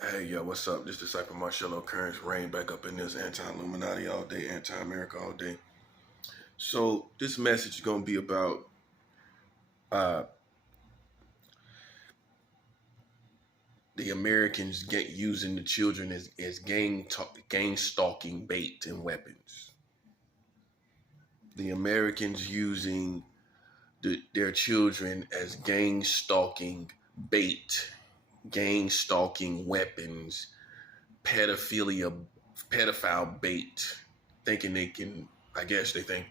Hey, yo, what's up? This disciple Marcello Currents reign back up in this anti-Illuminati all day, anti-America all day. So this message is gonna be about uh, the Americans get using the children as gang stalking bait and weapons. The Americans using their children as gang stalking bait, gang stalking weapons, pedophilia, pedophile bait, thinking they can. I guess they think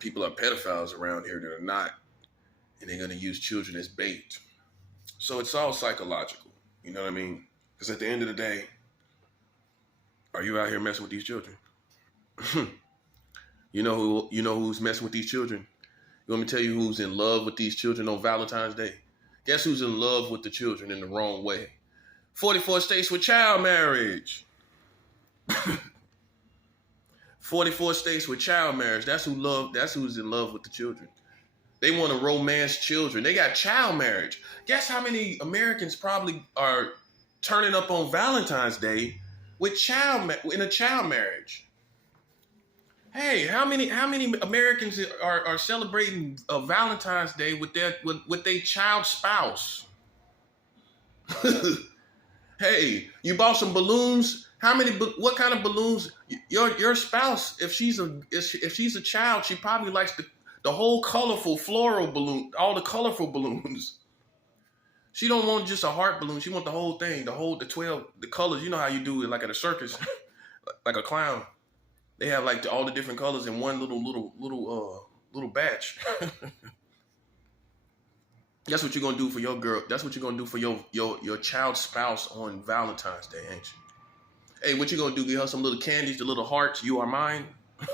people are pedophiles around here that are not, and they're going to use children as bait. So it's all psychological. You know what I mean? Because at the end of the day, are you out here messing with these children? You know who's messing with these children? You want me to tell you who's in love with these children on Valentine's Day? Guess who's in love with the children in the wrong way? 44 states with child marriage. 44 states with child marriage. That's who's in love with the children. They want to romance children. They got child marriage. Guess how many Americans probably are turning up on Valentine's Day with in a child marriage? Hey, how many Americans are celebrating Valentine's Day with their child spouse? Hey, you bought some balloons. What kind of balloons? Your spouse, if she's a child, she probably likes the whole colorful floral balloon, all the colorful balloons. She don't want just a heart balloon. She want the whole thing, the 12, the colors. You know how you do it like at a circus, like a clown. They have like all the different colors in one little batch. That's what you're gonna do for your girl. That's what you're gonna do for your child spouse on Valentine's Day, ain't you? Hey, what you gonna do? Give her some little candies, the little hearts. You are mine.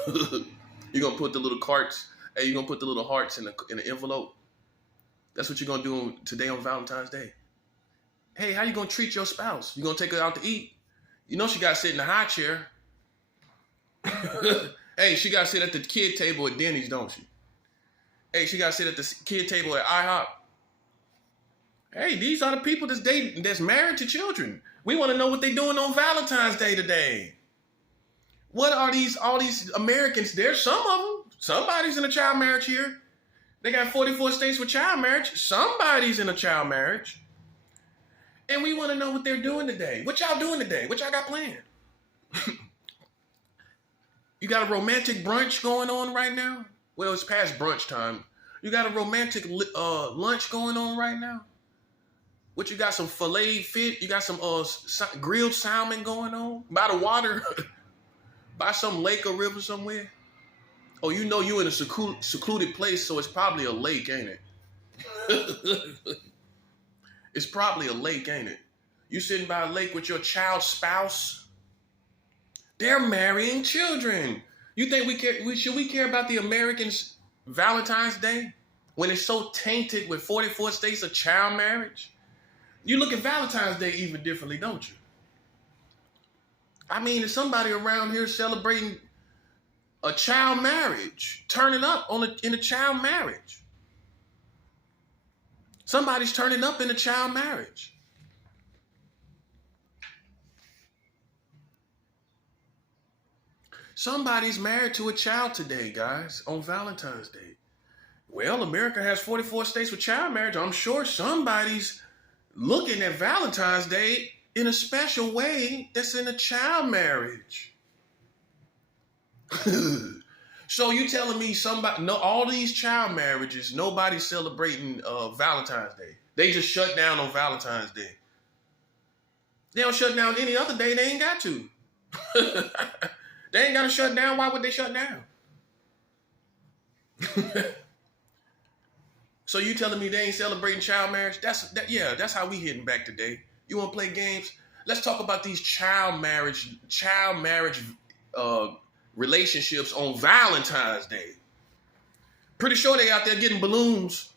You're gonna put the little carts. Hey, you're gonna put the little hearts in the envelope. That's what you're gonna do today on Valentine's Day. Hey, how you gonna treat your spouse? You gonna take her out to eat? You know she gotta sit in the high chair. Hey, she gotta sit at the kid table at Denny's, don't she? Hey, she gotta sit at the kid table at IHOP. Hey, these are the people that's married to children. We want to know what they're doing on Valentine's Day today. What are all these Americans? There's some of them. Somebody's in a child marriage here. They got 44 states with child marriage. Somebody's in a child marriage. And we want to know what they're doing today. What y'all doing today? What y'all got planned? You got a romantic brunch going on right now? Well, it's past brunch time. You got a romantic lunch going on right now? What, you got some filet fish? You got some grilled salmon going on by the water? By some lake or river somewhere? Oh, you know you in a secluded place, so it's probably a lake, ain't it? It's probably a lake, ain't it? You sitting by a lake with your child spouse? They're marrying children. You think should we care about the Americans' Valentine's Day when it's so tainted with 44 states of child marriage? You look at Valentine's Day even differently, don't you? I mean, is somebody around here celebrating a child marriage, turning up in a child marriage? Somebody's turning up in a child marriage. Somebody's married to a child today, guys, on Valentine's Day. Well, America has 44 states with child marriage. I'm sure somebody's looking at Valentine's Day in a special way that's in a child marriage. So you telling me all these child marriages, nobody's celebrating Valentine's Day. They just shut down on Valentine's Day. They don't shut down any other day. They ain't got to. They ain't got to shut down. Why would they shut down? So you telling me they ain't celebrating child marriage? That's how we hitting back today. You want to play games? Let's talk about these child marriage relationships on Valentine's Day. Pretty sure they out there getting balloons.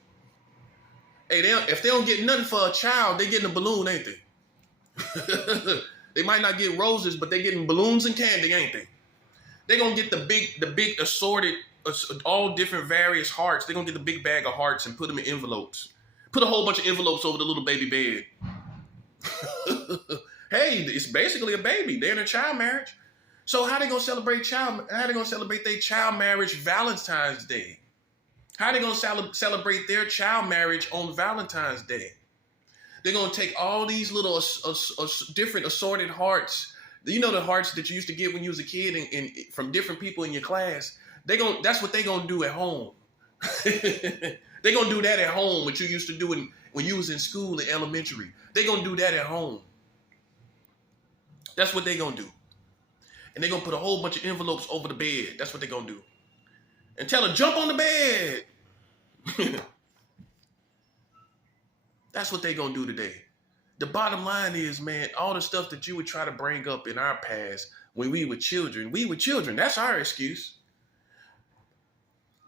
Hey, if they don't get nothing for a child, they getting a balloon, ain't they? They might not get roses, but they getting balloons and candy, ain't they? They gonna get the big assorted, all different various hearts. They gonna get the big bag of hearts and put them in envelopes. Put a whole bunch of envelopes over the little baby bed. Hey, it's basically a baby. They're in a child marriage. So how they gonna celebrate their child marriage Valentine's Day? How they gonna celebrate their child marriage on Valentine's Day? They're gonna take all these little different assorted hearts. You know the hearts that you used to get when you was a kid, and from different people in your class. That's what they gonna do at home. They gonna do that at home. What you used to do when you was in school in elementary. They gonna do that at home. That's what they gonna do. And they gonna put a whole bunch of envelopes over the bed. That's what they gonna do. And tell her, jump on the bed. That's what they gonna do today. The bottom line is, man, all the stuff that you would try to bring up in our past when we were children. That's our excuse.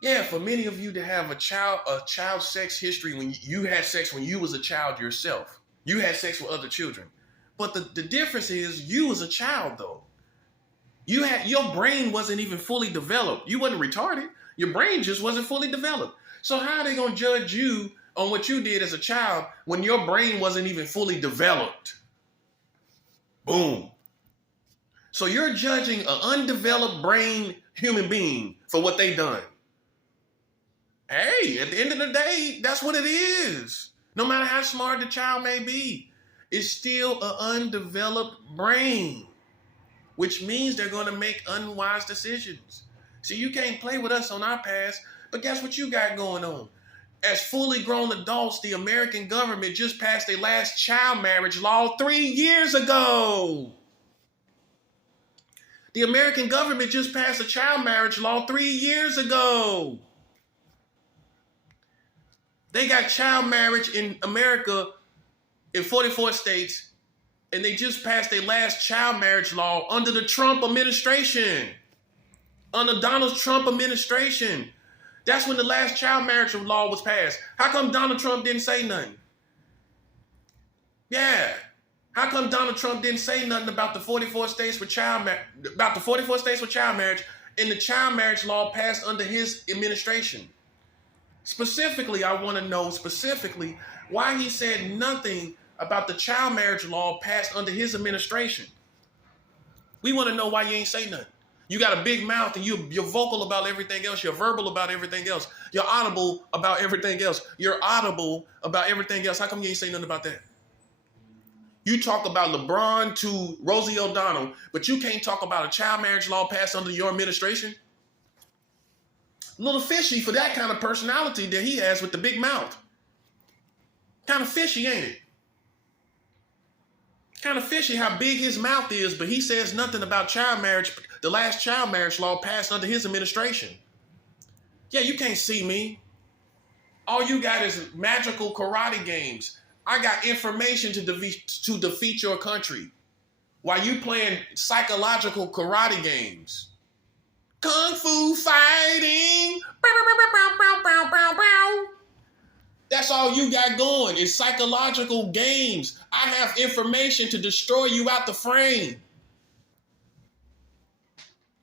Yeah, for many of you to have a child sex history when you had sex when you was a child yourself. You had sex with other children. But the difference is you was a child though. Your brain wasn't even fully developed. You wasn't retarded. Your brain just wasn't fully developed. So how are they gonna judge you on what you did as a child when your brain wasn't even fully developed? Boom. So you're judging an undeveloped brain human being for what they done. Hey, at the end of the day, that's what it is. No matter how smart the child may be, it's still an undeveloped brain, which means they're going to make unwise decisions. See, you can't play with us on our past, but guess what you got going on? As fully grown adults, the American government just passed their last child marriage law 3 years ago. The American government just passed a child marriage law 3 years ago. They got child marriage in America in 44 states, and they just passed their last child marriage law under the Trump administration. Under Donald Trump administration. That's when the last child marriage law was passed. How come Donald Trump didn't say nothing? Yeah. How come Donald Trump didn't say nothing about the 44 states with child marriage, and the child marriage law passed under his administration? Specifically, I want to know why he said nothing about the child marriage law passed under his administration. We want to know why you ain't say nothing. You got a big mouth and you're vocal about everything else. You're verbal about everything else. You're audible about everything else. How come you ain't say nothing about that? You talk about LeBron to Rosie O'Donnell, but you can't talk about a child marriage law passed under your administration? A little fishy for that kind of personality that he has with the big mouth. Kind of fishy, ain't it? Kind of fishy how big his mouth is, but he says nothing about child marriage, the last child marriage law passed under his administration. Yeah, you can't see me. All you got is magical karate games. I got information to defeat your country while you playing psychological karate games. Kung Fu fighting. That's all you got going is psychological games. I have information to destroy you out the frame.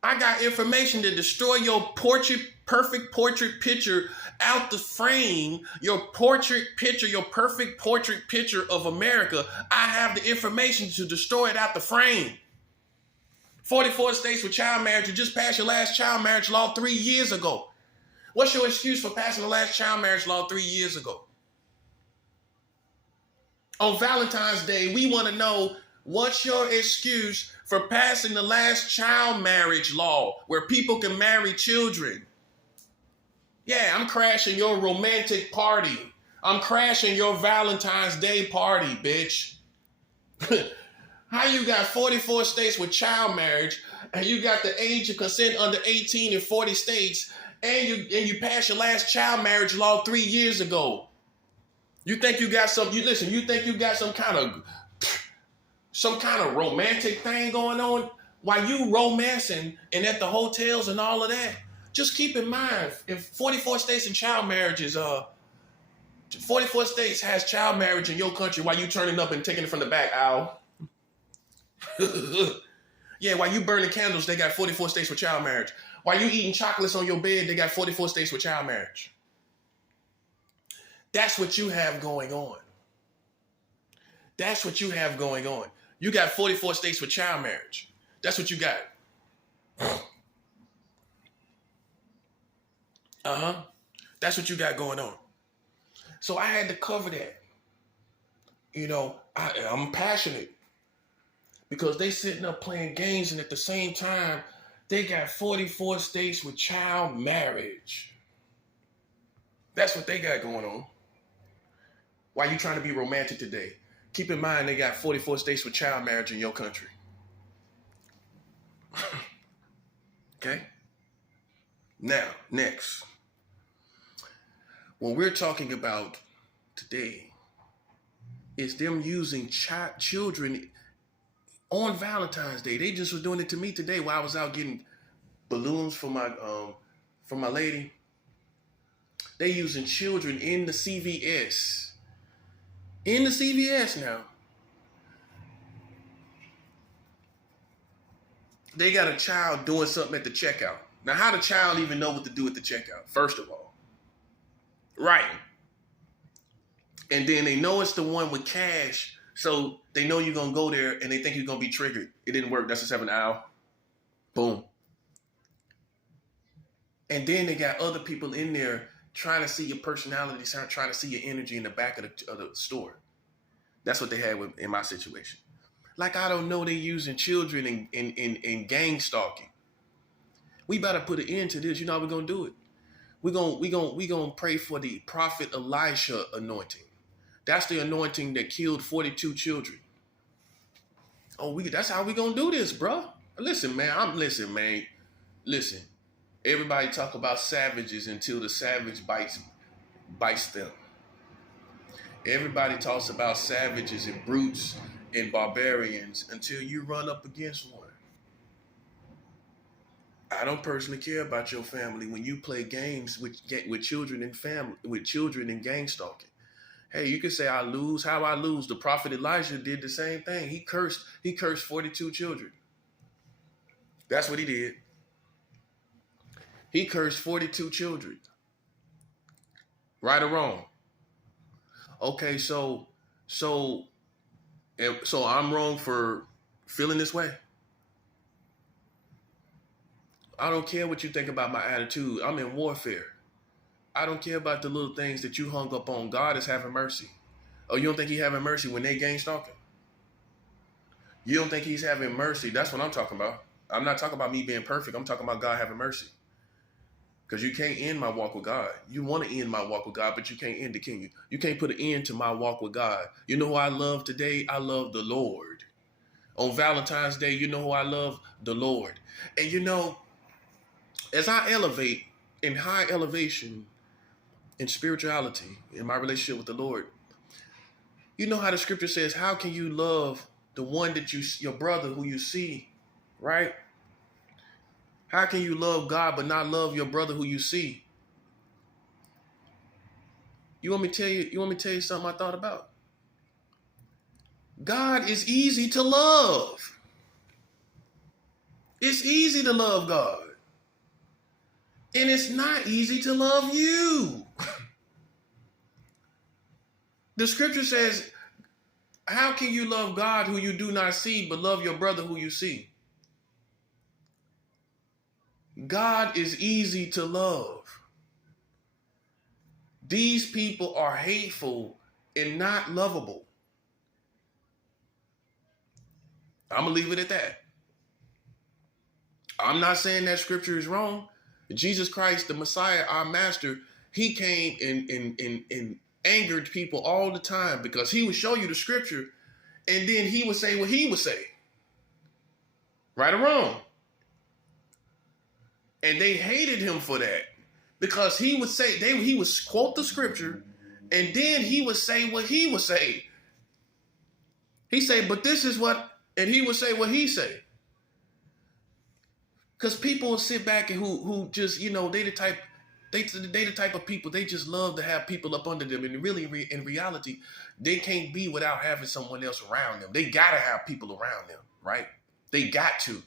I got information to destroy your perfect portrait picture out the frame. Your perfect portrait picture of America. I have the information to destroy it out the frame. 44 states with child marriage. You just passed your last child marriage law 3 years ago. What's your excuse for passing the last child marriage law 3 years ago? On Valentine's Day, we want to know what's your excuse for passing the last child marriage law where people can marry children. Yeah, I'm crashing your romantic party. I'm crashing your Valentine's Day party, bitch. How you got 44 states with child marriage, and you got the age of consent under 18 in 40 states, and you passed your last child marriage law 3 years ago? You think you got some kind of romantic thing going on while you romancing and at the hotels and all of that? Just keep in mind, if 44 states and child marriages, 44 states has child marriage in your country while you turning up and taking it from the back, ow. Yeah, while you burning candles, they got 44 states with child marriage. While you eating chocolates on your bed, they got 44 states with child marriage. That's what you have going on. That's what you have going on. You got 44 states for child marriage. That's what you got. Uh-huh. That's what you got going on. So I had to cover that. You know, I'm passionate because they sitting up playing games, and at the same time, they got 44 states with child marriage. That's what they got going on. Why you trying to be romantic today? Keep in mind they got 44 states with child marriage in your country. Okay? Now, next. What we're talking about today is them using children on Valentine's Day. They just were doing it to me today while I was out getting balloons for my lady. They using children in the CVS. In the CVS now. They got a child doing something at the checkout. Now, how the child even know what to do at the checkout, first of all? Right. And then they know it's the one with cash, so they know you're going to go there, and they think you're going to be triggered. It didn't work. That's a 7 hour. Boom. And then they got other people in there trying to see your personality, trying to see your energy in the back of the store. That's what they had in my situation. Like, I don't know, they using children in gang stalking. We better put an end to this. You know how we're going to do it? We're going to pray for the prophet Elisha anointing. That's the anointing that killed 42 children. Oh, that's how we going to do this, bro. Listen, man. Listen. Everybody talk about savages until the savage bites them. Everybody talks about savages and brutes and barbarians until you run up against one. I don't personally care about your family when you play games with children and gang stalking. Hey, you can say I lose. How I lose? The prophet Elijah did the same thing. He cursed 42 children. That's what he did. He cursed 42 children. Right or wrong? Okay, so I'm wrong for feeling this way. I don't care what you think about my attitude. I'm in warfare. I don't care about the little things that you hung up on. God is having mercy. Oh, you don't think he's having mercy when they gang stalking? You don't think he's having mercy? That's what I'm talking about. I'm not talking about me being perfect. I'm talking about God having mercy. Because you can't end my walk with God. You want to end my walk with God, but you can't end it, can you? You can't put an end to my walk with God. You know who I love today? I love the Lord. On Valentine's Day, you know who I love? The Lord. And you know, as I elevate in high elevation in spirituality, in my relationship with the Lord, you know how the scripture says, how can you love the one that your brother who you see, right? How can you love God but not love your brother who you see? You want me to tell you something I thought about? God is easy to love. It's easy to love God. And it's not easy to love you. The scripture says, how can you love God who you do not see, but love your brother who you see? God is easy to love. These people are hateful and not lovable. I'm going to leave it at that. I'm not saying that scripture is wrong. Jesus Christ, the Messiah, our master, he came and angered people all the time because he would show you the scripture and then he would say what he would say. Right or wrong? And they hated him for that because he would say, he would quote the scripture and then he would say what he would say. He say, but this is what, and he would say what he say. Because people will sit back and who just, you know, they the type of people, they just love to have people up under them. And really, in reality, they can't be without having someone else around them. They got to have people around them, right? They got to.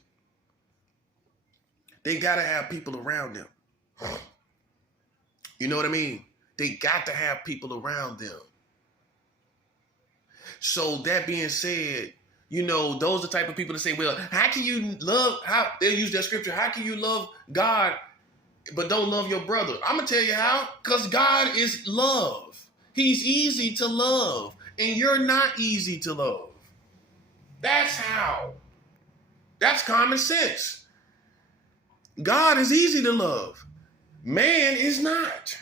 They got to have people around them. You know what I mean? They got to have people around them. So that being said, you know, those are the type of people that say, well, how can you love, how they'll use that scripture, how can you love God but don't love your brother? I'm going to tell you how, because God is love. He's easy to love, and you're not easy to love. That's how. That's common sense. God is easy to love. Man is not.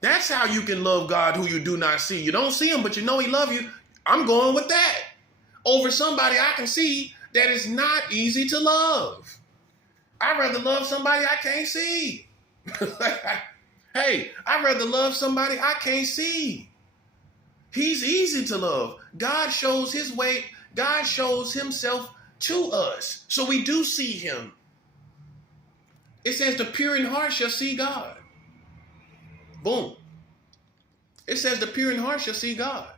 That's how you can love God who you do not see. You don't see him, but you know he loves you. I'm going with that over somebody I can see that is not easy to love. I'd rather love somebody I can't see. Hey, I'd rather love somebody I can't see. He's easy to love. God shows his way. God shows himself to us. So we do see him. It says the pure in heart shall see God. Boom. It says the pure in heart shall see God.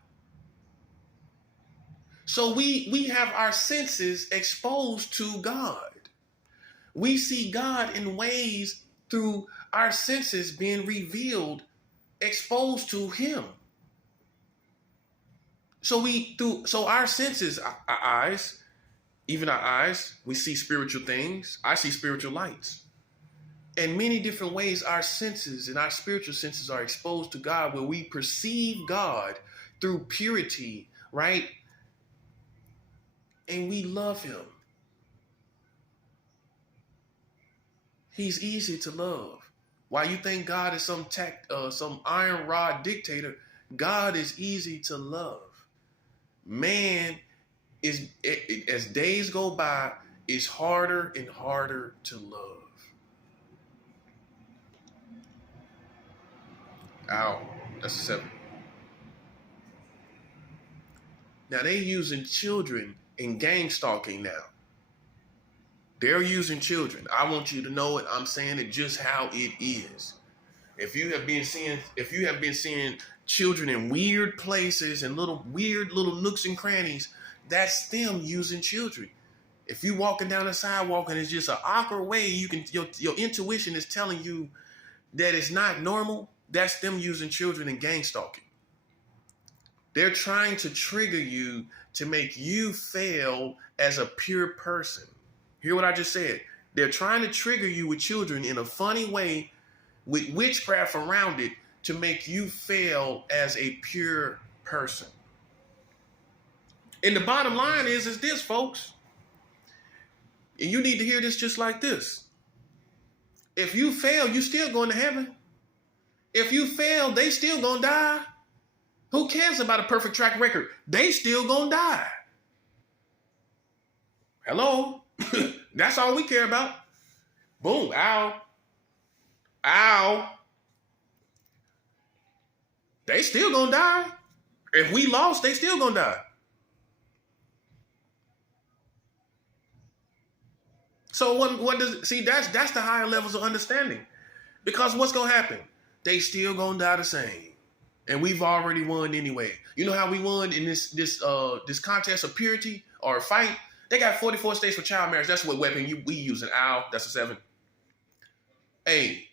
So we have our senses exposed to God. We see God in ways through our senses being revealed, exposed to him. So our senses, our eyes, even our eyes, we see spiritual things. I see spiritual lights. In many different ways, our senses and our spiritual senses are exposed to God, where we perceive God through purity, right? And we love him. He's easy to love. Why you think God is some iron rod dictator? God is easy to love. Man is, as days go by, is harder and harder to love. Ow, that's a 7. Now they using children in gang stalking now. They're using children. I want you to know it. I'm saying it just how it is. If you have been seeing children in weird places and weird little nooks and crannies, that's them using children. If you walking down the sidewalk and it's just an awkward way, your intuition is telling you that it's not normal. That's them using children in gang stalking. They're trying to trigger you to make you fail as a pure person. Hear what I just said? They're trying to trigger you with children in a funny way with witchcraft around it to make you fail as a pure person. And the bottom line is this, folks. And you need to hear this just like this. If you fail, you still going to heaven. If you fail, they still going to die. Who cares about a perfect track record? They still going to die. Hello? That's all we care about. Boom. Ow. Ow. They still gonna die. If we lost, they still gonna die. So what does, see, that's the higher levels of understanding. Because what's gonna happen? They still gonna die the same. And we've already won anyway. You know how we won in this contest of purity or fight? They got 44 states for child marriage. That's what weapon we using. Ow, that's a 7. Hey,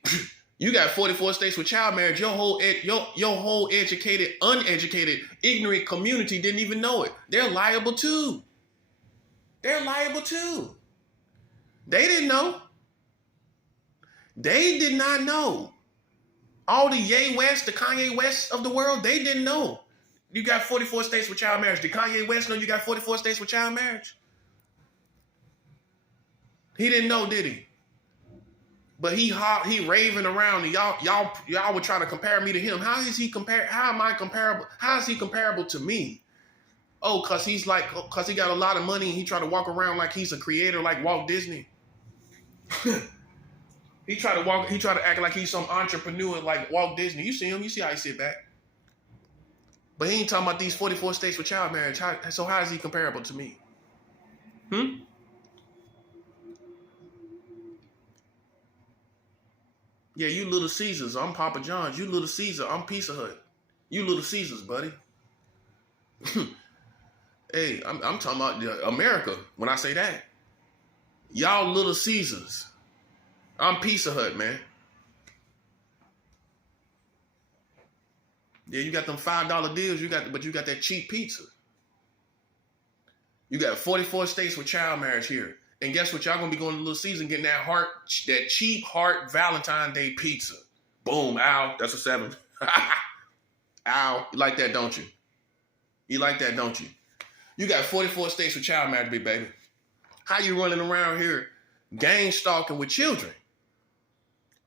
you got 44 states with child marriage. Your whole educated, uneducated, ignorant community didn't even know it. They're liable too. They're liable too. They didn't know. They did not know. All the Ye West, the Kanye West of the world, they didn't know. You got 44 states with child marriage. Did Kanye West know you got 44 states with child marriage? He didn't know, did he? But he raving around, and y'all were trying to compare me to him. How is he compare? How am I comparable? How is he comparable to me? Oh, cause he got a lot of money and he try to walk around like he's a creator, like Walt Disney. He try to act like he's some entrepreneur like Walt Disney. You see him, you see how he sit back. But he ain't talking about these 44 states with child marriage. So how is he comparable to me? Yeah, you Little Caesars. I'm Papa John's. You Little Caesar. I'm Pizza Hut. You Little Caesars, buddy. Hey, I'm talking about America when I say that. Y'all Little Caesars. I'm Pizza Hut, man. Yeah, you got them $5 deals. But you got that cheap pizza. You got 44 states with child marriage here. And guess what? Y'all gonna be going to the little season getting that cheap heart Valentine's Day pizza. Boom, ow, that's a 7. Ow, you like that, don't you? You like that, don't you? You got 44 states with child marriage, big baby. How you running around here gang stalking with children?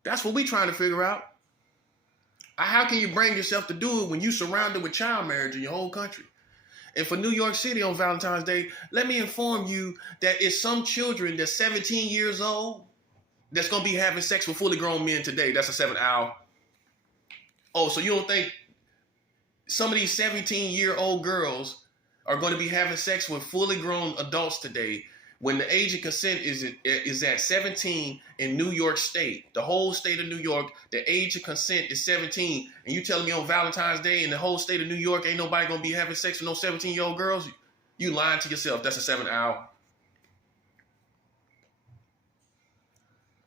That's what we trying to figure out. How can you bring yourself to do it when you surrounded with child marriage in your whole country? And for New York City on Valentine's Day, let me inform you that it's some children that's 17 years old that's going to be having sex with fully grown men today. That's a 7 hour. Oh, so you don't think some of these 17-year-old girls are going to be having sex with fully grown adults today when the age of consent is at 17 in New York State? The whole state of New York, the age of consent is 17. And you telling me on Valentine's Day in the whole state of New York ain't nobody going to be having sex with no 17-year-old girls? You lying to yourself. That's a 7 hour.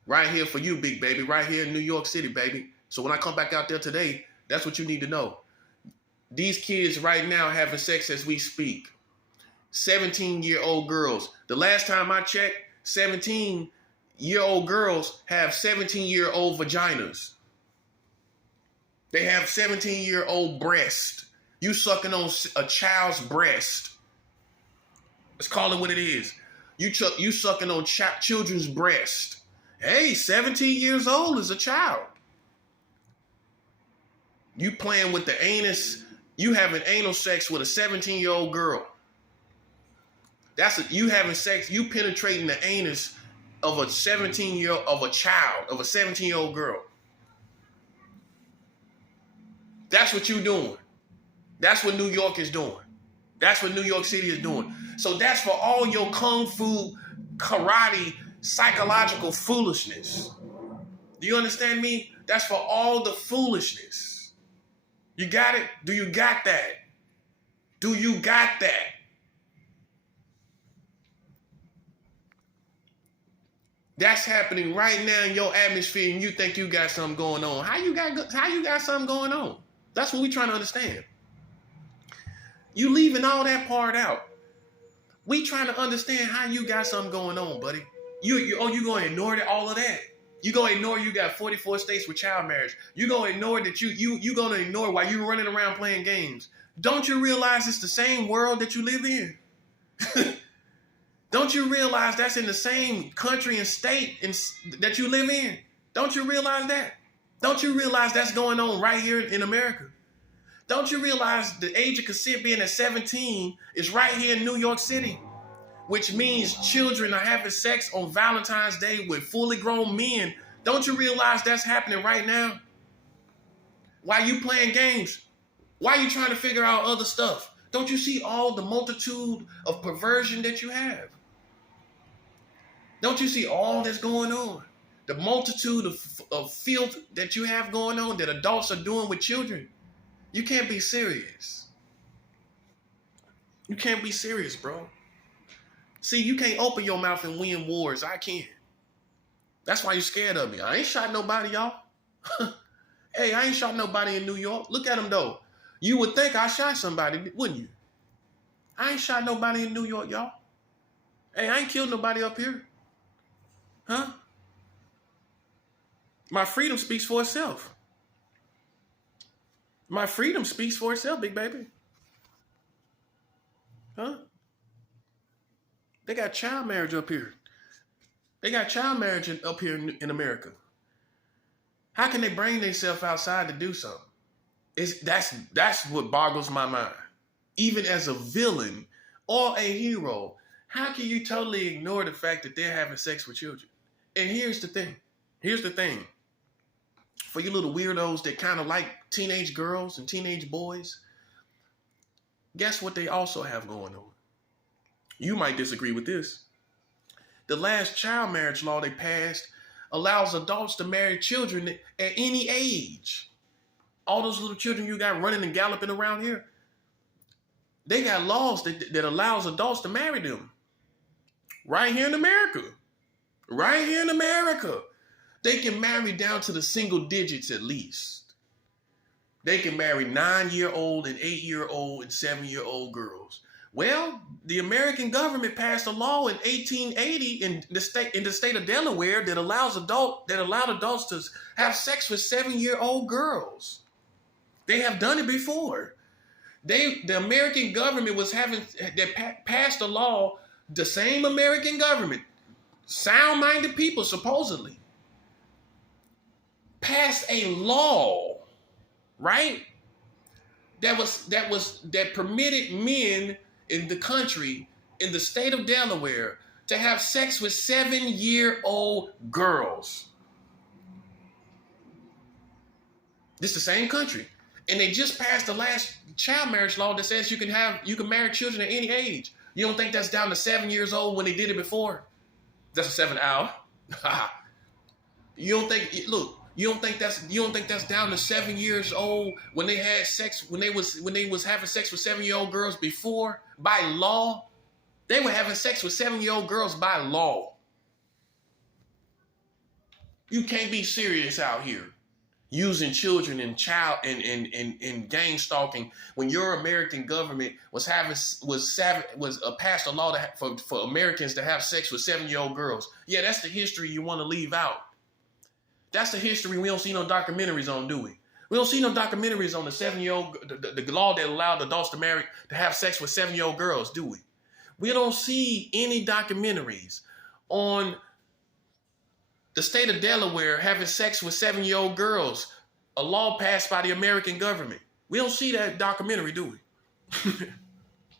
Right here for you, big baby. Right here in New York City, baby. So when I come back out there today, that's what you need to know. These kids right now having sex as we speak. 17-year-old girls. The last time I checked, 17-year-old girls have 17-year-old vaginas. They have 17-year-old breasts. You sucking on a child's breast. Let's call it what it is. You sucking on children's breast. Hey, 17 years old is a child. You playing with the anus. You having anal sex with a 17-year-old girl. You having sex, you penetrating the anus of a 17-year-old, of a child, of a 17-year-old girl. That's what you doing. That's what New York is doing. That's what New York City is doing. So that's for all your kung fu, karate, psychological foolishness. Do you understand me? That's for all the foolishness. You got it? Do you got that? Do you got that? That's happening right now in your atmosphere, and you think you got something going on. How you got something going on? That's what we trying to understand. You leaving all that part out. We trying to understand how you got something going on, buddy. You going to ignore all of that? You going to ignore you got 44 states with child marriage. You going to ignore that you going to ignore while you running around playing games. Don't you realize it's the same world that you live in? Don't you realize that's in the same country and state that you live in? Don't you realize that? Don't you realize that's going on right here in America? Don't you realize the age of consent being at 17 is right here in New York City, which means children are having sex on Valentine's Day with fully grown men. Don't you realize that's happening right now? Why you playing games? Why are you trying to figure out other stuff? Don't you see all the multitude of perversion that you have? Don't you see all that's going on? The multitude of filth that you have going on that adults are doing with children. You can't be serious. You can't be serious, bro. See, you can't open your mouth and win wars. I can. That's why you're scared of me. I ain't shot nobody, y'all. Hey, I ain't shot nobody in New York. Look at them, though. You would think I shot somebody, wouldn't you? I ain't shot nobody in New York, y'all. Hey, I ain't killed nobody up here. Huh? My freedom speaks for itself. My freedom speaks for itself, big baby. Huh? They got child marriage up here. They got child marriage up here in America. How can they bring themselves outside to do something? That's what boggles my mind. Even as a villain or a hero, how can you totally ignore the fact that they're having sex with children? And here's the thing. For you little weirdos that kind of like teenage girls and teenage boys, guess what they also have going on? You might disagree with this. The last child marriage law they passed allows adults to marry children at any age. All those little children you got running and galloping around here, they got laws that allows adults to marry them. Right here in America. Right here in America. They can marry down to the single digits at least. They can marry 9-year-old and 8-year-old and 7-year-old girls. Well, the American government passed a law in 1880 in the state of Delaware that allowed adults to have sex with 7-year-old girls. They have done it before. The American government passed a law. The same American government, sound-minded people supposedly, passed a law, right? That permitted men in the country, in the state of Delaware, to have sex with 7-year-old girls. This is the same country. And they just passed the last child marriage law that says you can marry children at any age. You don't think that's down to 7 years old when they did it before? That's a 7 hour. You don't think that's down to 7 years old when they had sex, when they was having sex with 7-year-old girls before by law? They were having sex with 7-year-old girls by law. You can't be serious out here using children in gang stalking when your American government passed a law for Americans to have sex with 7-year-old girls. Yeah, that's the history you want to leave out. That's the history we don't see no documentaries on, do we? We don't see no documentaries on the 7-year-old, the law that allowed adults to have sex with 7-year-old girls, do we? We don't see any documentaries on the state of Delaware having sex with 7-year-old girls, a law passed by the American government. We don't see that documentary, do we?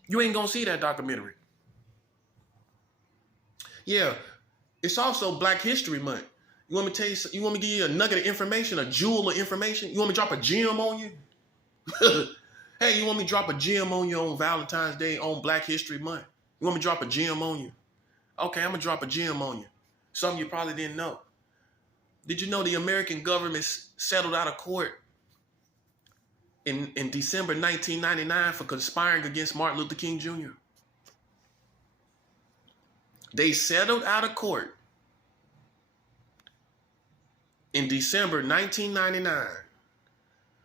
You ain't gonna see that documentary. Yeah, it's also Black History Month. You want me to tell you? You want me to give you a nugget of information, a jewel of information? You want me to drop a gem on you? Hey, you want me to drop a gem on you on Valentine's Day on Black History Month? You want me to drop a gem on you? Okay, I'm gonna drop a gem on you. Something you probably didn't know. Did you know the American government settled out of court in December 1999 for conspiring against Martin Luther King Jr.? They settled out of court in December 1999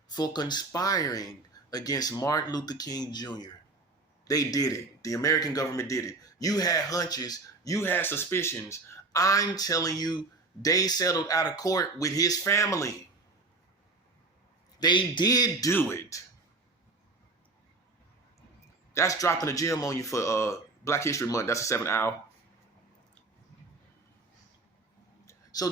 for conspiring against Martin Luther King Jr. They did it. The American government did it. You had hunches. You had suspicions. I'm telling you, they settled out of court with his family. They did do it. That's dropping a gem on you for Black History Month. That's a 7 hour. So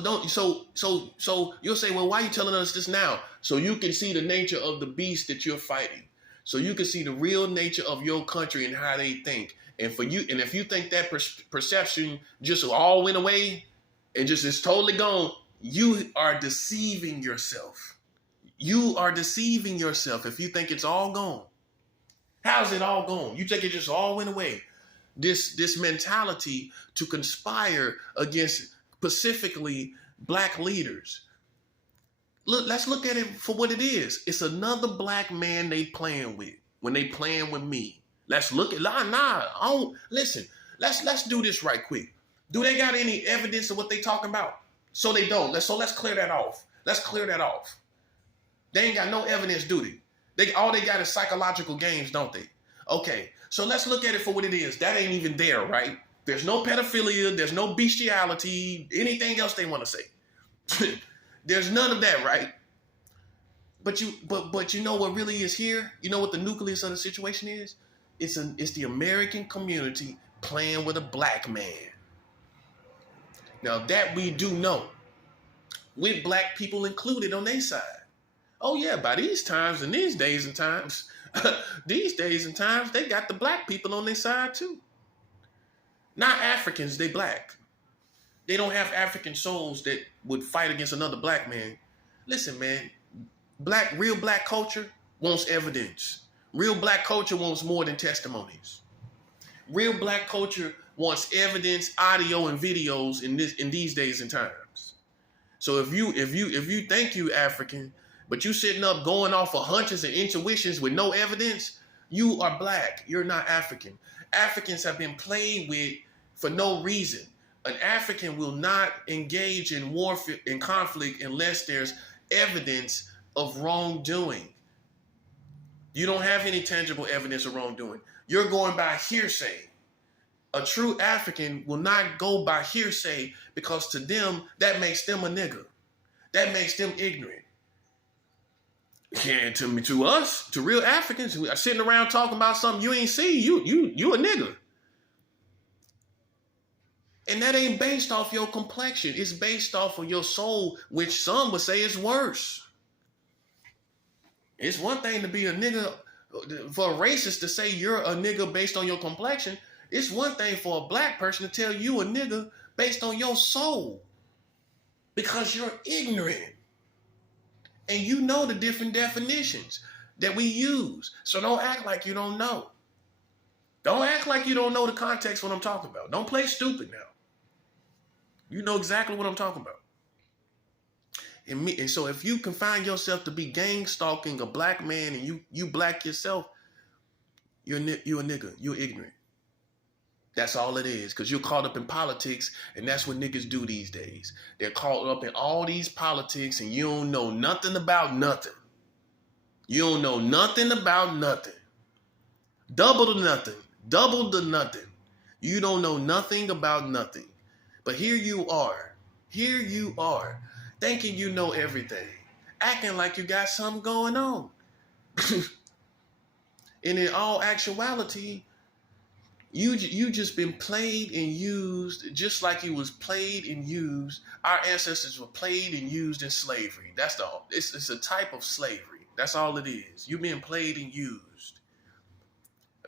you'll say, well, why are you telling us this now? So you can see the nature of the beast that you're fighting. So you can see the real nature of your country and how they think. And if you think that perception just all went away and just is totally gone, you are deceiving yourself. You are deceiving yourself if you think it's all gone. How's it all gone? You think it just all went away? This mentality to conspire against specifically Black leaders. Let's look at it for what it is. It's another Black man they playing with when they playing with me. Let's look at listen. Let's do this right quick. Do they got any evidence of what they talking about? So they don't. Let's clear that off. Let's clear that off. They ain't got no evidence, do they? All they got is psychological games, don't they? Okay, so let's look at it for what it is. That ain't even there, right? There's no pedophilia. There's no bestiality. Anything else they want to say. There's none of that, right? But you know what really is here? You know what the nucleus of the situation is? It's the American community playing with a Black man. Now that we do know, with Black people included on their side. Oh yeah, by these times and these days and times, they got the Black people on their side too. Not Africans, they Black. They don't have African souls that would fight against another Black man. Listen, man, real Black culture wants evidence. Real Black culture wants more than testimonies. Real Black culture wants evidence, audio, and videos in these days and times. So if you think you African, but you sitting up going off of hunches and intuitions with no evidence, you are Black. You're not African. Africans have been played with for no reason. An African will not engage in warfare and conflict unless there's evidence of wrongdoing. You don't have any tangible evidence of wrongdoing. You're going by hearsay. A true African will not go by hearsay because to them, that makes them a nigger. That makes them ignorant. And to us, to real Africans who are sitting around talking about something you ain't see, you a nigger. And that ain't based off your complexion. It's based off of your soul, which some would say is worse. It's one thing to be a nigga, for a racist to say you're a nigga based on your complexion. It's one thing for a black person to tell you a nigga based on your soul. Because you're ignorant. And you know the different definitions that we use. So don't act like you don't know. Don't act like you don't know the context of what I'm talking about. Don't play stupid now. You know exactly what I'm talking about. And so if you confine yourself to be gang stalking a black man and you black yourself, you're a nigga. You're ignorant. That's all it is, because you're caught up in politics, and that's what niggas do these days. They're caught up in all these politics, and you don't know nothing about nothing. You don't know nothing about nothing. Double to nothing. Double to nothing. You don't know nothing about nothing. But here you are, thinking you know everything, acting like you got something going on. And in all actuality, you just been played and used just like you was played and used. Our ancestors were played and used in slavery. That's it's a type of slavery. That's all it is. You being played and used.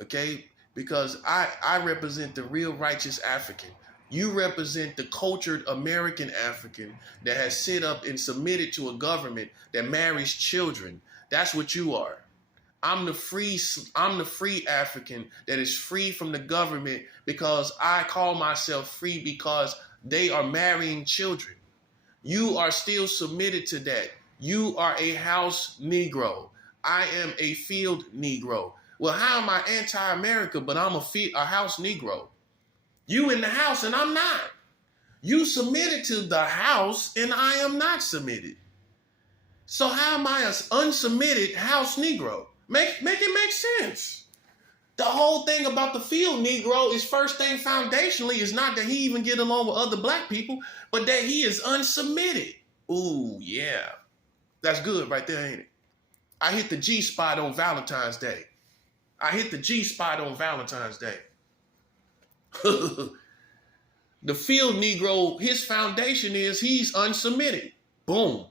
Okay? Because I represent the real righteous African. You represent the cultured American African that has sit up and submitted to a government that marries children. That's what you are. I'm the free African that is free from the government because I call myself free because they are marrying children. You are still submitted to that. You are a house Negro. I am a field Negro. Well, how am I anti-America, but I'm a house Negro? You in the house and I'm not. You submitted to the house and I am not submitted. So how am I an unsubmitted house Negro? Make it make sense. The whole thing about the field Negro is first thing foundationally is not that he even get along with other black people, but that he is unsubmitted. Ooh, yeah. That's good right there, ain't it? I hit the G spot on Valentine's Day. The field Negro, his foundation is he's unsubmitted. Boom.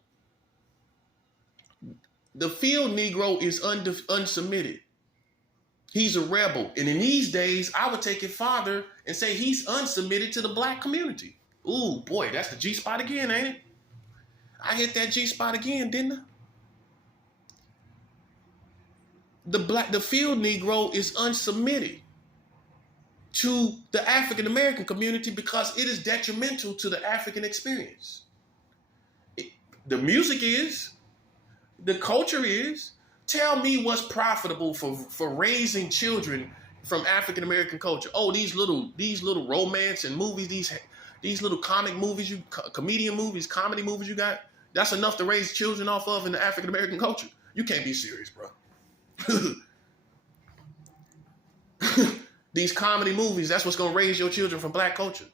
The field Negro is unsubmitted. He's a rebel. And in these days, I would take it farther and say he's unsubmitted to the black community. Ooh, boy, that's the G spot again, ain't it? I hit that G spot again, didn't I? The field Negro is unsubmitted to the African American community because it is detrimental to the African experience. The music is. The culture is. Tell me what's profitable for raising children from African American culture. Oh, these little romance and movies, these little comic movies, comedy movies you got. That's enough to raise children off of in the African American culture. You can't be serious, bro. These comedy movies, that's what's gonna raise your children from black culture.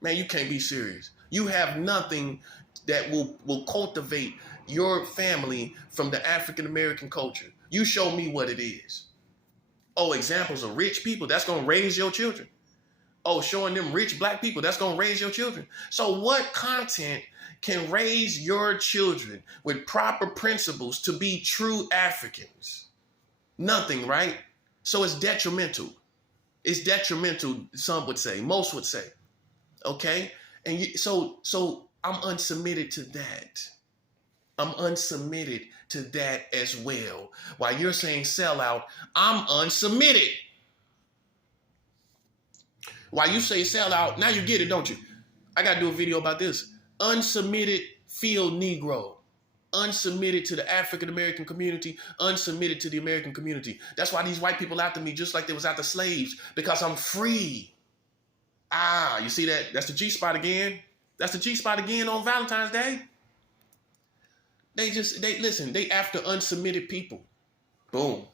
Man, you can't be serious. You have nothing that will cultivate your family from the African American culture. You show me what it is. Oh, examples of rich people, that's gonna raise your children. Oh, showing them rich black people, that's gonna raise your children. So what content can raise your children with proper principles to be true Africans? Nothing, right? So it's detrimental. It's detrimental, some would say, most would say. Okay? And so I'm unsubmitted to that. I'm unsubmitted to that as well. While you're saying sellout, I'm unsubmitted. While you say sellout, now you get it, don't you? I got to do a video about this. Unsubmitted field Negro. Unsubmitted to the African American community, unsubmitted to the American community. That's why these white people after me just like they was after slaves, because I'm free. Ah, you see that? That's the G spot again. That's the G spot again on Valentine's Day. They after unsubmitted people. Boom.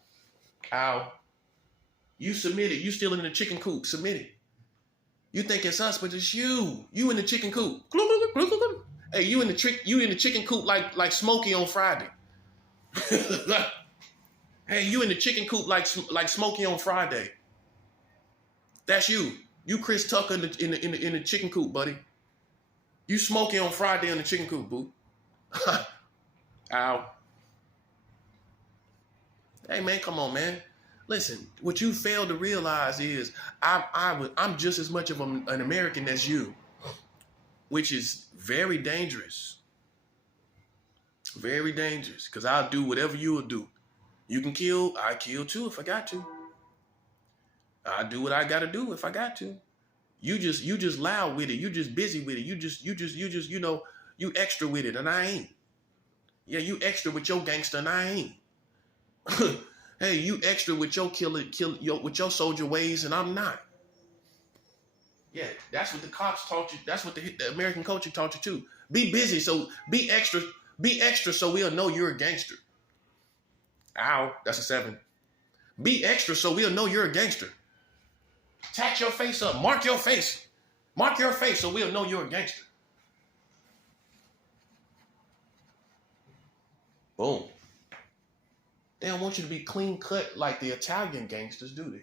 Ow. You submitted. You still in the chicken coop. Submitted. You think it's us, but it's you. You in the chicken coop. Hey, you in the chicken coop like Smokey on Friday. Hey, you in the chicken coop like Smokey on Friday. That's you. You Chris Tucker in the chicken coop, buddy. You Smokey on Friday in the chicken coop, boo. Ow. Hey man, come on, man. Listen, what you fail to realize is I'm just as much of an American as you, which is very dangerous. Very dangerous, because I'll do whatever you will do. You can kill, I kill too if I got to. I do what I gotta do if I got to. You just loud with it. You just busy with it. You just, you extra with it, and I ain't. Yeah, you extra with your gangster, and I ain't. Hey, you extra with your with your soldier ways, and I'm not. Yeah, that's what the cops taught you. That's what the American culture taught you too. Be busy, so be extra so we'll know you're a gangster. Ow, that's a 7. Be extra so we'll know you're a gangster. Tat your face up. Mark your face. Mark your face so we'll know you're a gangster. Boom. They don't want you to be clean cut like the Italian gangsters, do they?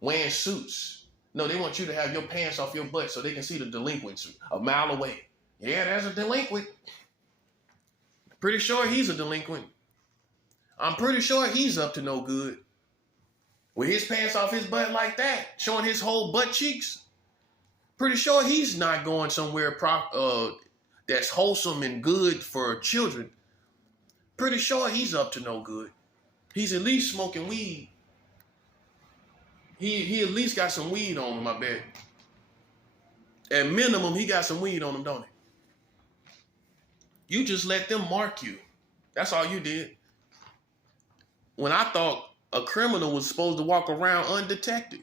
Wearing suits. No, they want you to have your pants off your butt so they can see the delinquents a mile away. Yeah, there's a delinquent. Pretty sure he's a delinquent. I'm pretty sure he's up to no good. With his pants off his butt like that, showing his whole butt cheeks. Pretty sure he's not going somewhere that's wholesome and good for children. Pretty sure he's up to no good. He's at least smoking weed. He at least got some weed on him, I bet. At minimum, he got some weed on him, don't he? You just let them mark you. That's all you did. When I thought a criminal was supposed to walk around undetected.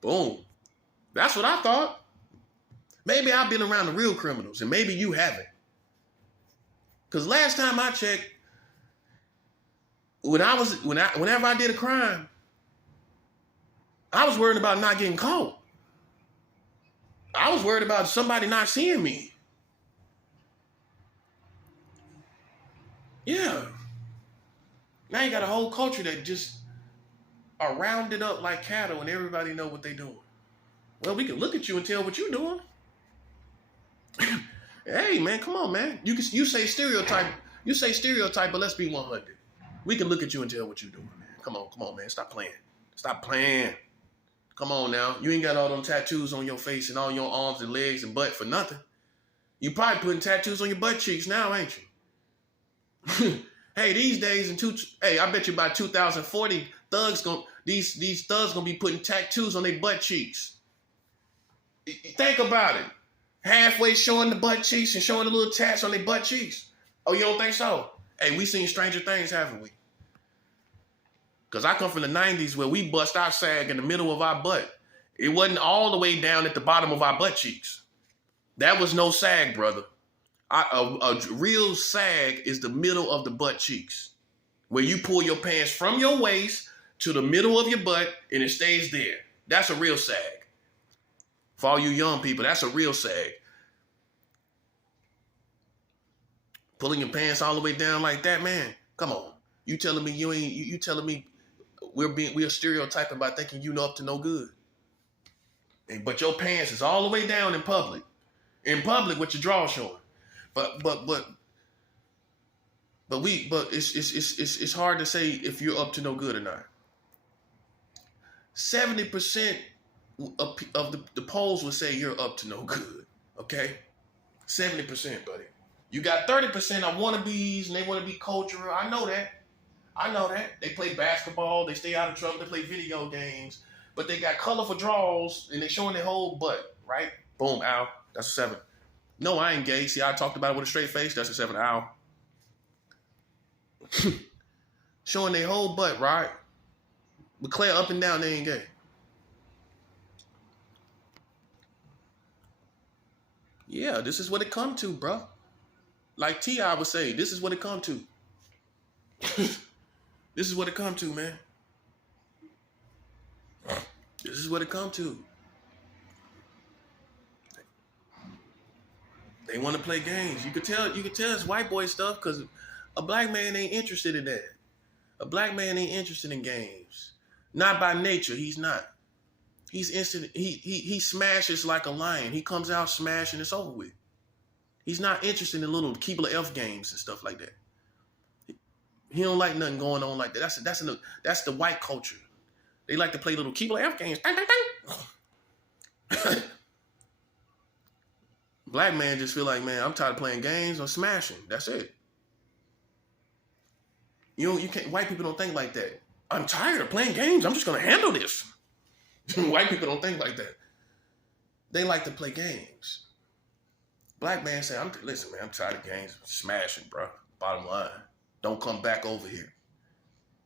Boom. That's what I thought. Maybe I've been around the real criminals, and maybe you haven't. Because last time I checked, whenever I did a crime, I was worried about not getting caught. I was worried about somebody not seeing me. Yeah. Now you got a whole culture that just are rounded up like cattle and everybody know what they doing. Well, we can look at you and tell what you doing. Hey, man, come on, man. You say stereotype, but let's be 100. We can look at you and tell what you doing, man. Come on, man. Stop playing. Come on now. You ain't got all them tattoos on your face and all your arms and legs and butt for nothing. You probably putting tattoos on your butt cheeks now, ain't you? Hey, these days I bet you by 2040, these thugs gonna be putting tattoos on their butt cheeks. Think about it. Halfway showing the butt cheeks and showing the little tats on their butt cheeks. Oh, you don't think so? Hey, we seen stranger things, haven't we? Because I come from the 90s where we bust our sag in the middle of our butt. It wasn't all the way down at the bottom of our butt cheeks. That was no sag, brother. A real sag is the middle of the butt cheeks, where you pull your pants from your waist to the middle of your butt and it stays there. That's a real sag. For all you young people, that's a real sag. Pulling your pants all the way down like that, man. Come on. You telling me you telling me we're stereotyping by thinking you know up to no good. But your pants is all the way down in public. In public with your drawers showing. But it's hard to say if you're up to no good or not. 70% of the polls would say you're up to no good. Okay? 70%, buddy. You got 30% of wannabes and they want to be cultural. I know that. They play basketball, they stay out of trouble, they play video games, but they got colorful draws and they showing their whole butt, right? Boom, ow. That's a 7. No, I ain't gay. See, I talked about it with a straight face. That's a 7. Ow. Showing their whole butt, right? But clear up and down, they ain't gay. Yeah, this is what it come to, bro. Like T.I. would say, this is what it come to. This is what it come to, man. This is what it come to. They want to play games. You could tell it's white boy stuff because a black man ain't interested in that. A black man ain't interested in games. Not by nature, he's not. He's instant. He smashes like a lion. He comes out smashing. It's over with. He's not interested in little Keebler F games and stuff like that. He don't like nothing going on like that. That's the white culture. They like to play little Keebler F games. Black man just feel like, man, I'm tired of playing games. I'm smashing. That's it. You can't. White people don't think like that. I'm tired of playing games. I'm just gonna handle this. White people don't think like that. They like to play games. Black man say, listen, man, I'm tired of games. I'm smashing, bro. Bottom line. Don't come back over here.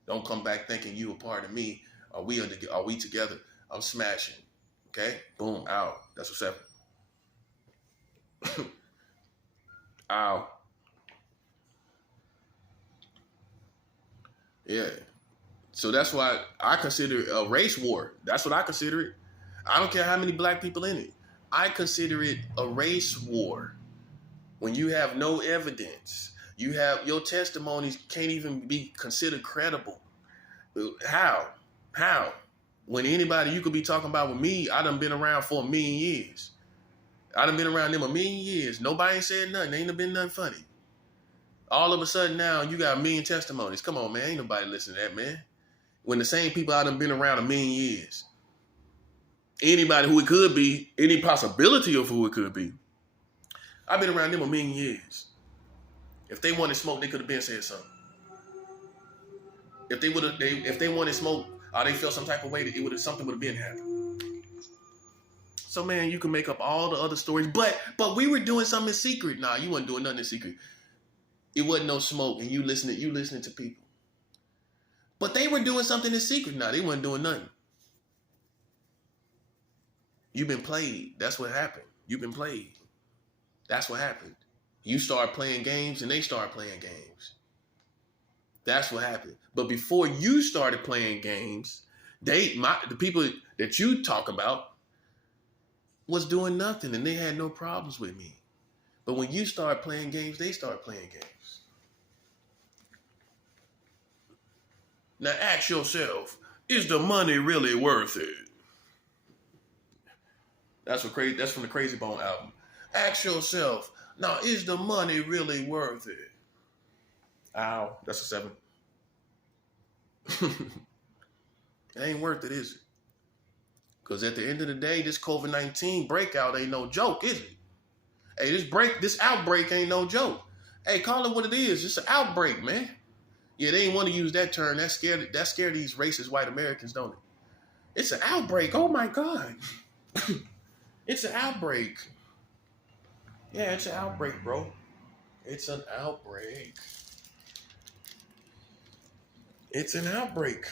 Don't come back thinking you a part of me. Are we together? I'm smashing. Okay? Boom, out. That's what's happening. Ow. Yeah. So that's why I consider it a race war. That's what I consider it. I don't care how many black people in it. I consider it a race war. When you have no evidence, your testimonies can't even be considered credible. How? When anybody you could be talking about with me, I done been around for 1,000,000 years. I done been around them 1,000,000 years. Nobody ain't said nothing. Ain't been nothing funny. All of a sudden now you got 1,000,000 testimonies. Come on, man. Ain't nobody listening to that, man. When the same people I done been around 1,000,000 years. Anybody who it could be, any possibility of who it could be. I've been around them 1,000,000 years. If they wanted smoke, they could have been said something. If they wanted smoke, or they felt some type of way, something would have been happening. So man, you can make up all the other stories, but we were doing something in secret. Nah, you wasn't doing nothing in secret. It wasn't no smoke, and you listening to people. But they were doing something in secret. Nah, they wasn't doing nothing. You've been played. That's what happened. You've been played. That's what happened. You start playing games, and they start playing games. That's what happened. But before you started playing games, the people that you talk about was doing nothing, and they had no problems with me. But when you start playing games, they start playing games. Now ask yourself, is the money really worth it? That's from the Crazy Bone album. Ask yourself, now is the money really worth it? Ow, that's a 7. It ain't worth it, is it? Because at the end of the day, this COVID-19 breakout ain't no joke, is it? Hey, this outbreak ain't no joke. Hey, call it what it is. It's an outbreak, man. Yeah, they ain't want to use that term. That scared these racist white Americans, don't it? It's an outbreak. Oh my God. It's an outbreak. Yeah, it's an outbreak, bro. It's an outbreak. It's an outbreak.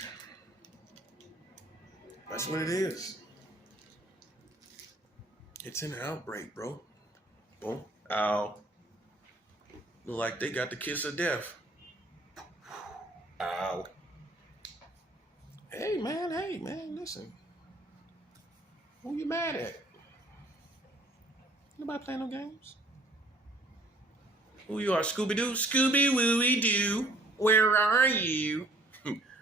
That's what it is. It's an outbreak, bro. Boom. Ow. Look like they got the kiss of death. Ow. Hey, man, listen. Who you mad at? Nobody playing no games. Who you are, Scooby-Doo? Scooby-Wooey-Doo, where are you?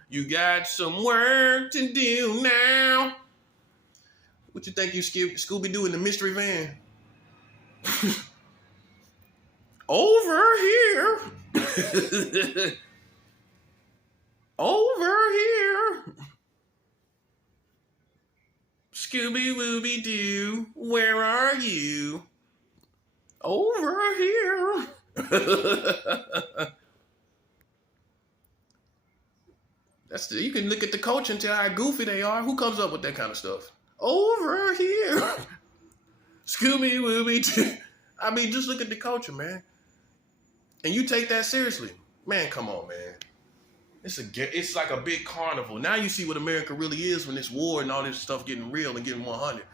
You got some work to do now. What you think you Scooby-Doo in the mystery van? Over here. Over here. Scooby-Wooby-Doo, where are you? Over here. You can look at the culture and tell how goofy they are. Who comes up with that kind of stuff? Over here. Scooby-Wooby. I mean, just look at the culture, man. And you take that seriously. Man, come on, man. It's like a big carnival. Now you see what America really is when this war and all this stuff getting real and getting 100.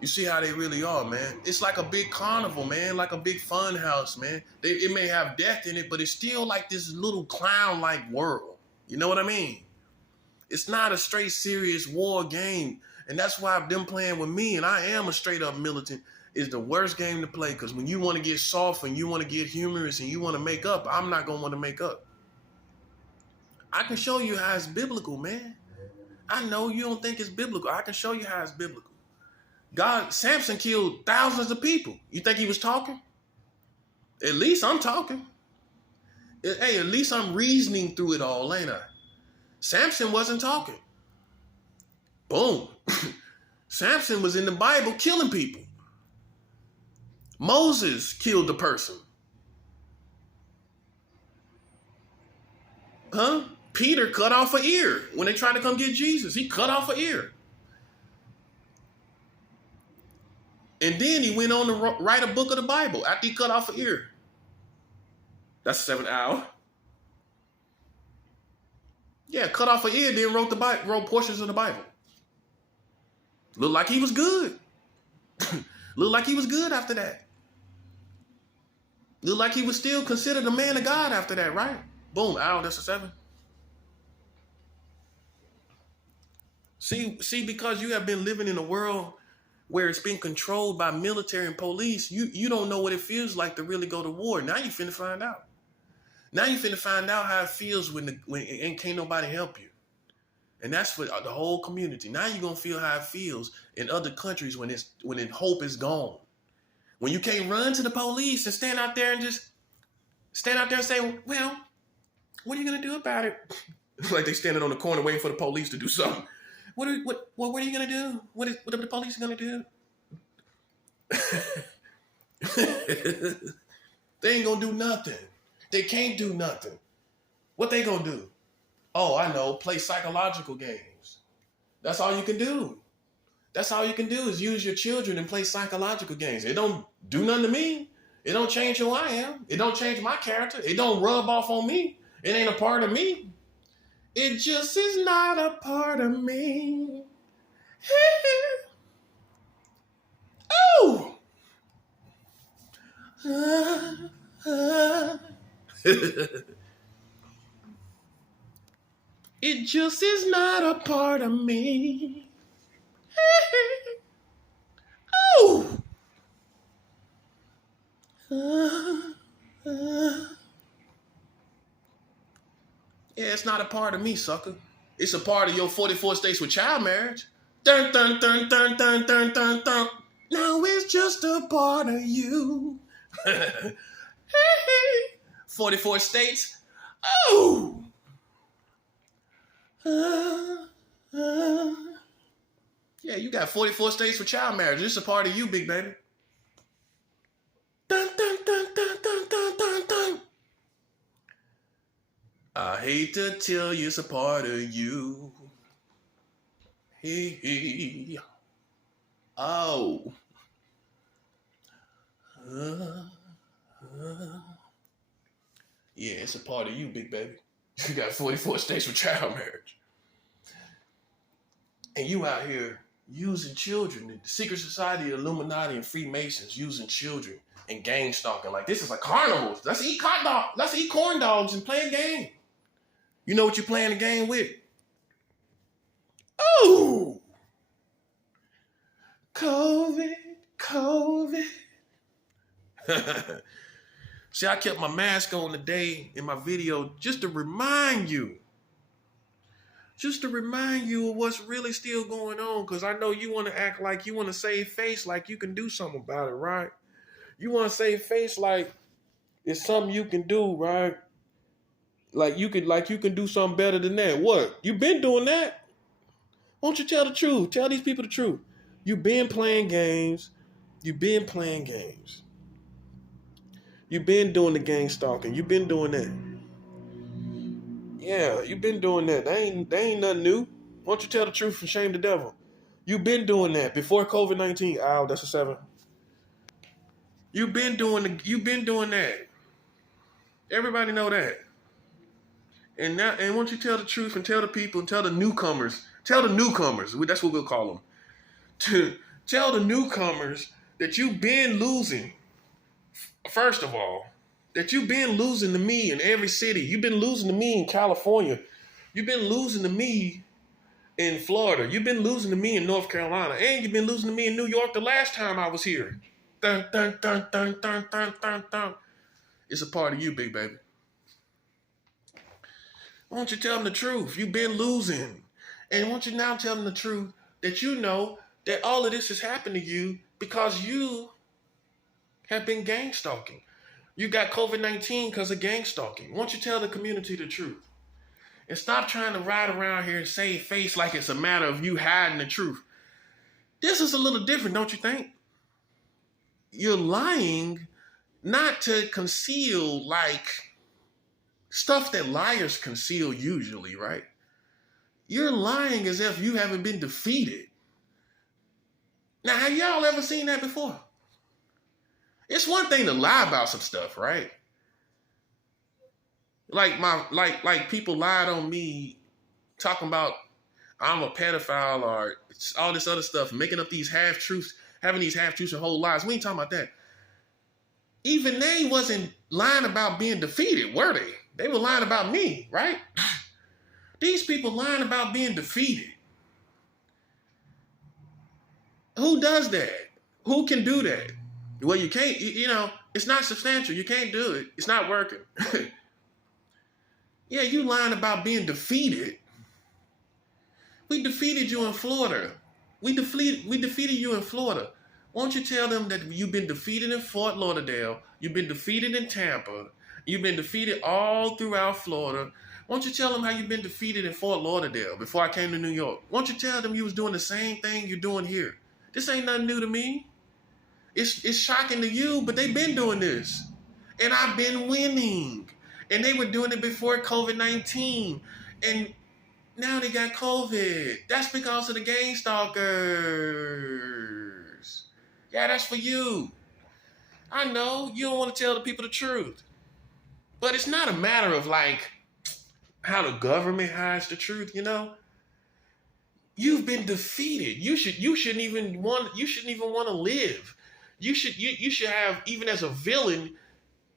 You see how they really are, man. It's like a big carnival, man. Like a big fun house, man. It may have death in it, but it's still like this little clown-like world. You know what I mean? It's not a straight serious war game. And that's why them playing with me, and I am a straight up militant, is the worst game to play. Because when you want to get soft and you want to get humorous and you want to make up, I'm not going to want to make up. I can show you how it's biblical, man. I know you don't think it's biblical. I can show you how it's biblical. Samson killed thousands of people. You think he was talking? At least I'm talking. Hey, at least I'm reasoning through it all, ain't I? Samson wasn't talking. Boom. Samson was in the Bible killing people. Moses killed a person. Huh? Peter cut off an ear when they tried to come get Jesus. He cut off an ear. And then he went on to write a book of the Bible after he cut off an ear. That's 7 hours. Yeah, cut off an ear, then wrote portions of the Bible. Looked like he was good. Looked like he was good after that. Looked like he was still considered a man of God after that, right? Boom, ow, that's a 7. See, because you have been living in a world where it's been controlled by military and police, you don't know what it feels like to really go to war. Now you finna find out. Now you finna find out how it feels when ain't can't nobody help you. And that's for the whole community. Now you're gonna feel how it feels in other countries when hope is gone. When you can't run to the police and stand out there and say, well, what are you gonna do about it? Like they standing on the corner waiting for the police to do something. What are you gonna do? What are the police gonna do? They ain't gonna do nothing. They can't do nothing. What they gonna do? Oh, I know, play psychological games. That's all you can do. That's all you can do is use your children and play psychological games. It don't do nothing to me. It don't change who I am. It don't change my character. It don't rub off on me. It ain't a part of me. It just is not a part of me. Oh! It just is not a part of me. Oh! Yeah, it's not a part of me, sucker. It's a part of your 44 states with child marriage. Dun, dun, dun, dun, dun, dun, dun, dun. No, it's just a part of you. 44 states. Oh! Yeah, you got 44 states with child marriage. It's a part of you, big baby. Dun, dun, dun, dun, dun, dun, dun, dun. I hate to tell you it's a part of you. Hey. Oh. Yeah, it's a part of you, big baby. You got 44 states with child marriage. And you out here using children. The secret society, Illuminati, and Freemasons using children and gang stalking. Like, this is a carnival. Let's eat corn dogs and play a game. You know what you're playing the game with? Oh! COVID. See, I kept my mask on today in my video just to remind you. Just to remind you of what's really still going on. Because I know you want to act like you want to save face like you can do something about it, right? You want to save face like it's something you can do, right? Like you can do something better than that. What? You been doing that? Won't you tell the truth? Tell these people the truth. You've been playing games. You've been playing games. You've been doing the gang stalking. You've been doing that. Yeah, you've been doing that. They ain't nothing new. Won't you tell the truth and shame the devil? You've been doing that before COVID-19. Ow, that's a 7. You've been doing that. Everybody know that. And won't you tell the truth and tell the people and tell the newcomers. Tell the newcomers. That's what we'll call them. To tell the newcomers that you've been losing. First of all, that you've been losing to me in every city. You've been losing to me in California. You've been losing to me in Florida. You've been losing to me in North Carolina. And you've been losing to me in New York the last time I was here. Dun, dun, dun, dun, dun, dun, dun, dun. It's a part of you, big baby. Why don't you tell them the truth? You've been losing. And why don't you now tell them the truth that you know that all of this has happened to you because you have been gang stalking. You got COVID-19 because of gang stalking. Why don't you tell the community the truth? And stop trying to ride around here and save face like it's a matter of you hiding the truth. This is a little different, don't you think? You're lying not to conceal like stuff that liars conceal usually, right? You're lying as if you haven't been defeated. Now, have y'all ever seen that before? It's one thing to lie about some stuff, right? Like people lied on me talking about I'm a pedophile or all this other stuff, making up these half-truths, having these half-truths and whole lies. We ain't talking about that. Even they wasn't lying about being defeated, were they? They were lying about me, right? These people lying about being defeated. Who does that? Who can do that? Well, you can't, it's not substantial. You can't do it. It's not working. Yeah, you lying about being defeated. We defeated you in Florida. We defeated you in Florida. Won't you tell them that you've been defeated in Fort Lauderdale, you've been defeated in Tampa, you've been defeated all throughout Florida. Won't you tell them how you've been defeated in Fort Lauderdale before I came to New York? Won't you tell them you was doing the same thing you're doing here? This ain't nothing new to me. It's shocking to you, but they've been doing this. And I've been winning. And they were doing it before COVID-19. And now they got COVID. That's because of the gang stalkers. Yeah, that's for you. I know you don't want to tell the people the truth. But it's not a matter of like how the government hides the truth, You've been defeated. You shouldn't even want to live. You should have, even as a villain,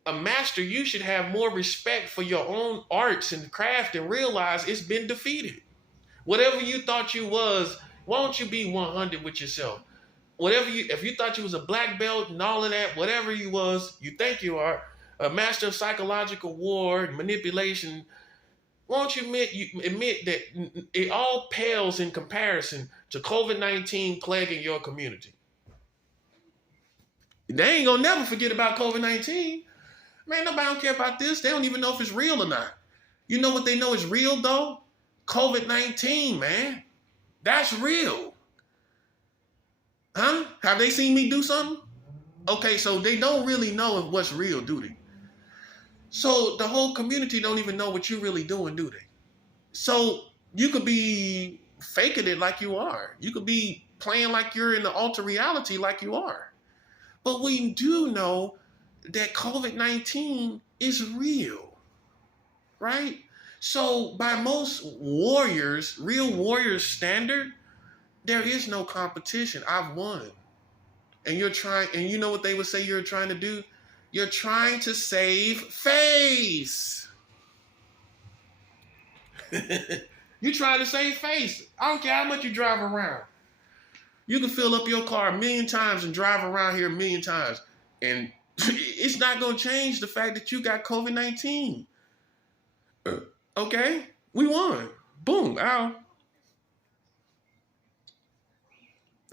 a master, you should have more respect for your own arts and craft and realize it's been defeated. Whatever you thought you was, why don't you be 100 with yourself? If you thought you was a black belt and all of that, whatever you think you are, a master of psychological war and manipulation, why don't you admit that it all pales in comparison to COVID-19 plaguing your community? They ain't gonna never forget about COVID-19. Man, nobody don't care about this. They don't even know if it's real or not. You know what they know is real, though? COVID-19, man. That's real. Huh? Have they seen me do something? Okay, so they don't really know what's real, do they? So the whole community don't even know what you're really doing, do they? So you could be faking it like you are. You could be playing like you're in the alter reality like you are. But we do know that COVID-19 is real, right? So by most real warriors standard, there is no competition. I've won. And you're trying, and you know what they would say you're trying to do? You're trying to save face. You're trying to save face. I don't care how much you drive around. You can fill up your car 1,000,000 times and drive around here 1,000,000 times. And it's not going to change the fact that you got COVID-19. Okay? We won. Boom. Ow.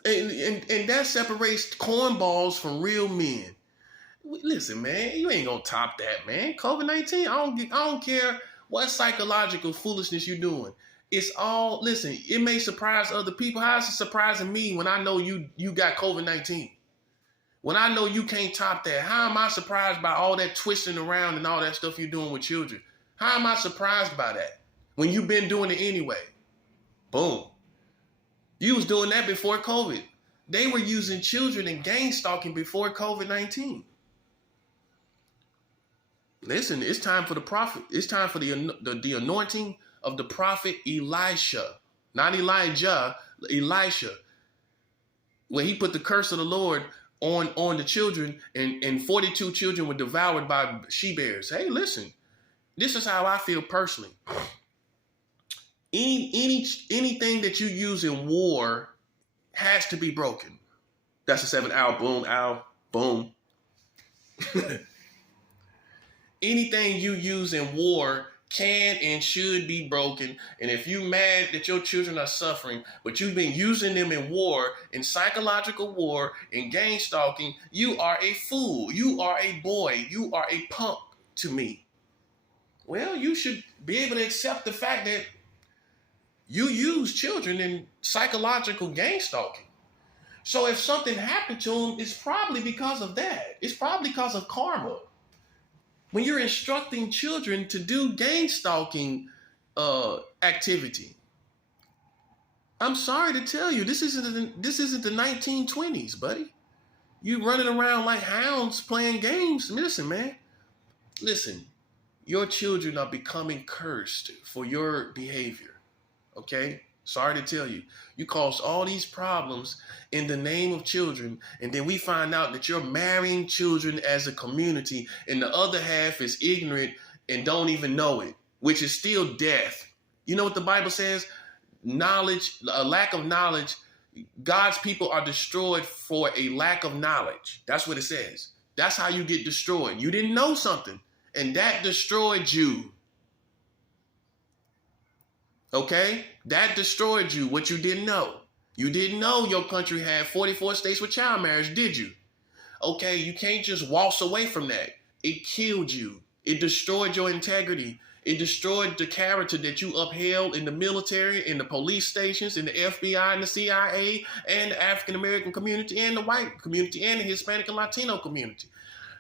And that separates cornballs from real men. Listen, man, you ain't going to top that, man. COVID-19, I don't care what psychological foolishness you're doing. It's all, listen, it may surprise other people. How is it surprising me when I know you got COVID-19? When I know you can't top that, how am I surprised by all that twisting around and all that stuff you're doing with children? How am I surprised by that when you've been doing it anyway? Boom. You was doing that before COVID. They were using children and gang stalking before COVID-19. Listen, it's time for the prophet. It's time for the anointing of the prophet Elisha. Not Elijah, Elisha. When he put the curse of the Lord on the children, and 42 children were devoured by she-bears. Hey, listen, this is how I feel personally. Anything that you use in war has to be broken. That's a 7. Ow, boom, ow, boom. Anything you use in war can and should be broken. And if you mad that your children are suffering, but you've been using them in war, in psychological war, in gang stalking, you are a fool. You are a boy. You are a punk to me. Well, you should be able to accept the fact that you use children in psychological gang stalking. So if something happened to them, it's probably because of that. It's probably because of karma. When you're instructing children to do gang stalking activity, I'm sorry to tell you, this isn't the 1920s, buddy. You running around like hounds playing games. Listen, man. Listen, your children are becoming cursed for your behavior. Okay? Sorry to tell you. You caused all these problems in the name of children, and then we find out that you're marrying children as a community, and the other half is ignorant and don't even know it, which is still death. You know what the Bible says? Knowledge, a lack of knowledge, God's people are destroyed for a lack of knowledge. That's what it says. That's how you get destroyed. You didn't know something, and that destroyed you. Okay? That destroyed you, what you didn't know. You didn't know your country had 44 states with child marriage, did you? Okay, you can't just waltz away from that. It killed you. It destroyed your integrity. It destroyed the character that you upheld in the military, in the police stations, in the FBI and the CIA, and the African-American community, and the white community, and the Hispanic and Latino community.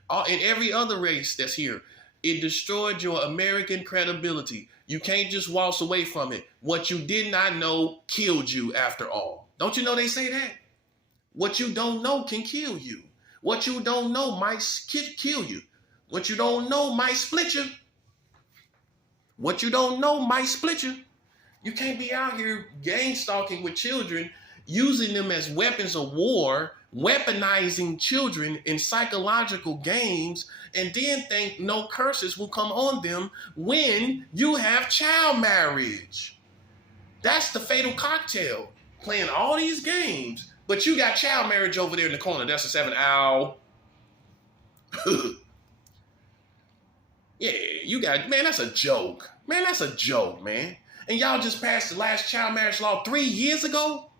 And every other race that's here. It destroyed your American credibility. You can't just waltz away from it. What you did not know killed you after all. Don't you know they say that? What you don't know can kill you. What you don't know might kill you. What you don't know might split you. What you don't know might split you. You can't be out here gang stalking with children, using them as weapons of war, weaponizing children in psychological games, and then think no curses will come on them when you have child marriage. That's the fatal cocktail. Playing all these games, but you got child marriage over there in the corner. That's a 7. Ow. Yeah, you got, man, that's a joke. Man, that's a joke, man. And y'all just passed the last child marriage law 3 years ago?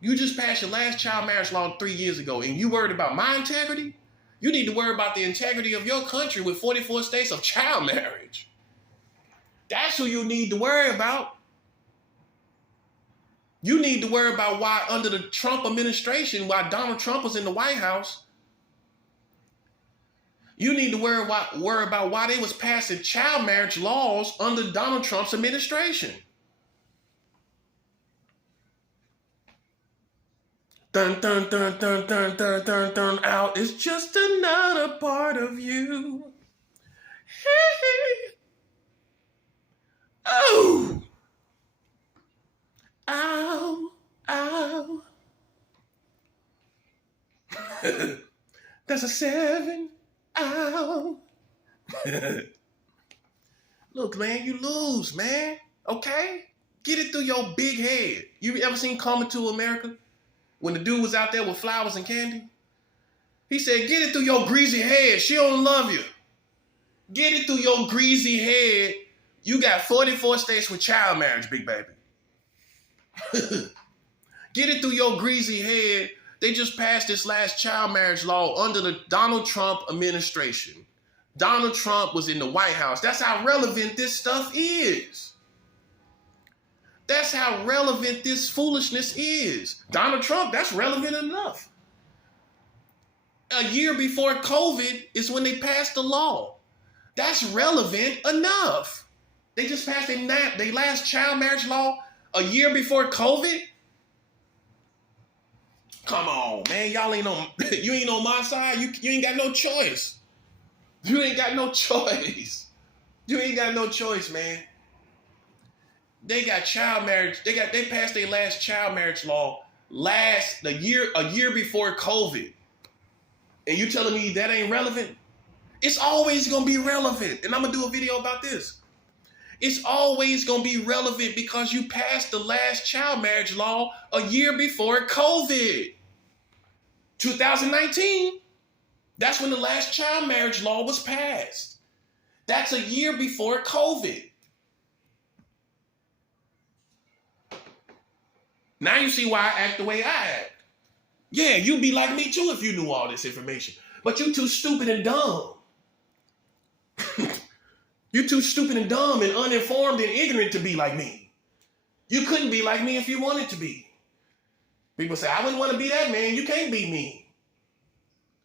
You just passed your last child marriage law 3 years ago, and you worried about my integrity? You need to worry about the integrity of your country with 44 states of child marriage. That's who you need to worry about. You need to worry about why under the Trump administration, while Donald Trump was in the White House, you need to worry about why they was passing child marriage laws under Donald Trump's administration. Dun, dun, dun, dun, dun, dun, dun, dun, out. It's just another part of you. Oh. Ow. Ow. That's a 7. Ow. Look, man, you lose, man. Okay? Get it through your big head. You ever seen Coming to America? When the dude was out there with flowers and candy? He said, get it through your greasy head. She don't love you. Get it through your greasy head. You got 44 states with child marriage, big baby. Get it through your greasy head. They just passed this last child marriage law under the Donald Trump administration. Donald Trump was in the White House. That's how relevant this stuff is. That's how relevant this foolishness is. Donald Trump, that's relevant enough. A year before COVID is when they passed the law. That's relevant enough. They just passed their last child marriage law a year before COVID. Come on, man. Y'all ain't on, you ain't on my side. You ain't got no choice. You ain't got no choice. You ain't got no choice, man. They got child marriage. They passed their last child marriage law a year before COVID. And you telling me that ain't relevant? It's always gonna be relevant. And I'm gonna do a video about this. It's always going to be relevant because you passed the last child marriage law a year before COVID. 2019. That's when the last child marriage law was passed. That's a year before COVID. Now you see why I act the way I act. Yeah, you'd be like me too if you knew all this information. But you too stupid and dumb. You're too stupid and dumb and uninformed and ignorant to be like me. You couldn't be like me if you wanted to be. People say, I wouldn't want to be that man. You can't be me.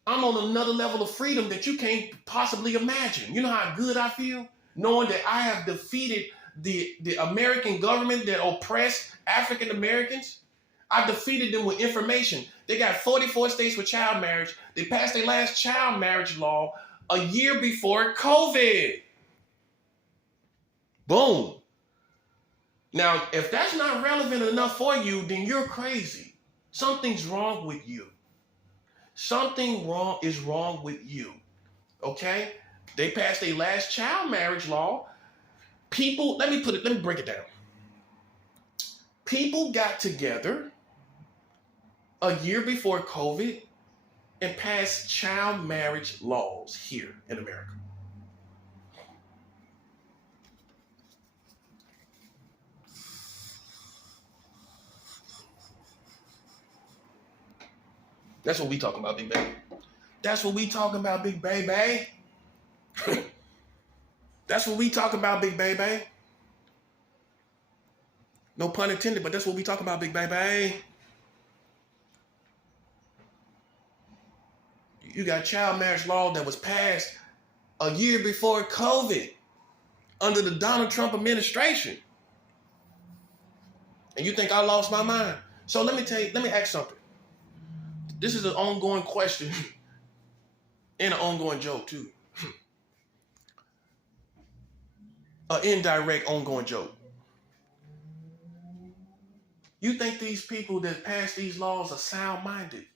I'm on another level of freedom that you can't possibly imagine. You know how good I feel? Knowing that I have defeated the American government that oppressed African Americans. I defeated them with information. They got 44 states with child marriage. They passed their last child marriage law a year before COVID. Boom. Now, if that's not relevant enough for you, then you're crazy. Something's wrong with you. Something is wrong with you. Okay? They passed their last child marriage law. People, let me break it down. People got together a year before COVID and passed child marriage laws here in America. That's what we talking about, big baby. That's what we talking about, big baby. That's what we talking about, big baby. No pun intended, but that's what we talking about, big baby. You got child marriage law that was passed a year before COVID under the Donald Trump administration. And you think I lost my mind? So let me ask something. This is an ongoing question and an ongoing joke too. An indirect ongoing joke. You think these people that pass these laws are sound-minded?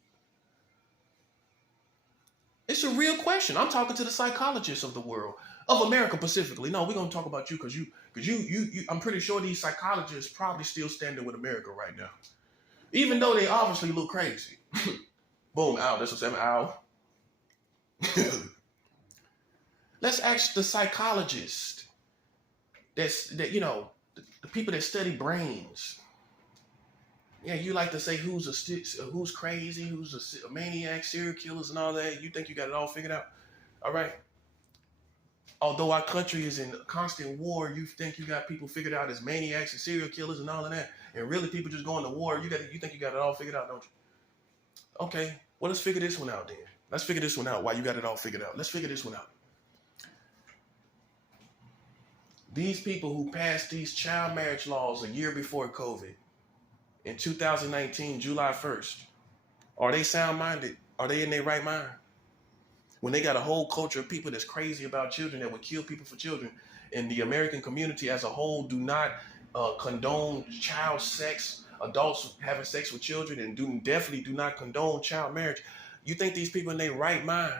It's a real question. I'm talking to the psychologists of the world, of America specifically. No, we're gonna talk about you because you. I'm pretty sure these psychologists probably still standing with America right now, even though they obviously look crazy. Boom, ow. That's what I'm saying. Ow. Let's ask the psychologists. The people that study brains. Yeah, you like to say who's crazy, who's a maniac, serial killers, and all that. You think you got it all figured out, all right? Although our country is in constant war, you think you got people figured out as maniacs and serial killers and all of that, and really people just going to war. You think you got it all figured out, don't you? Okay, well let's figure this one out then. Let's figure this one out. Why you got it all figured out? Let's figure this one out. These people who passed these child marriage laws a year before COVID, in 2019, July 1st, are they sound-minded? Are they in their right mind? When they got a whole culture of people that's crazy about children that would kill people for children, and the American community as a whole do not condone child sex, adults having sex with children, and definitely do not condone child marriage. You think these people in their right mind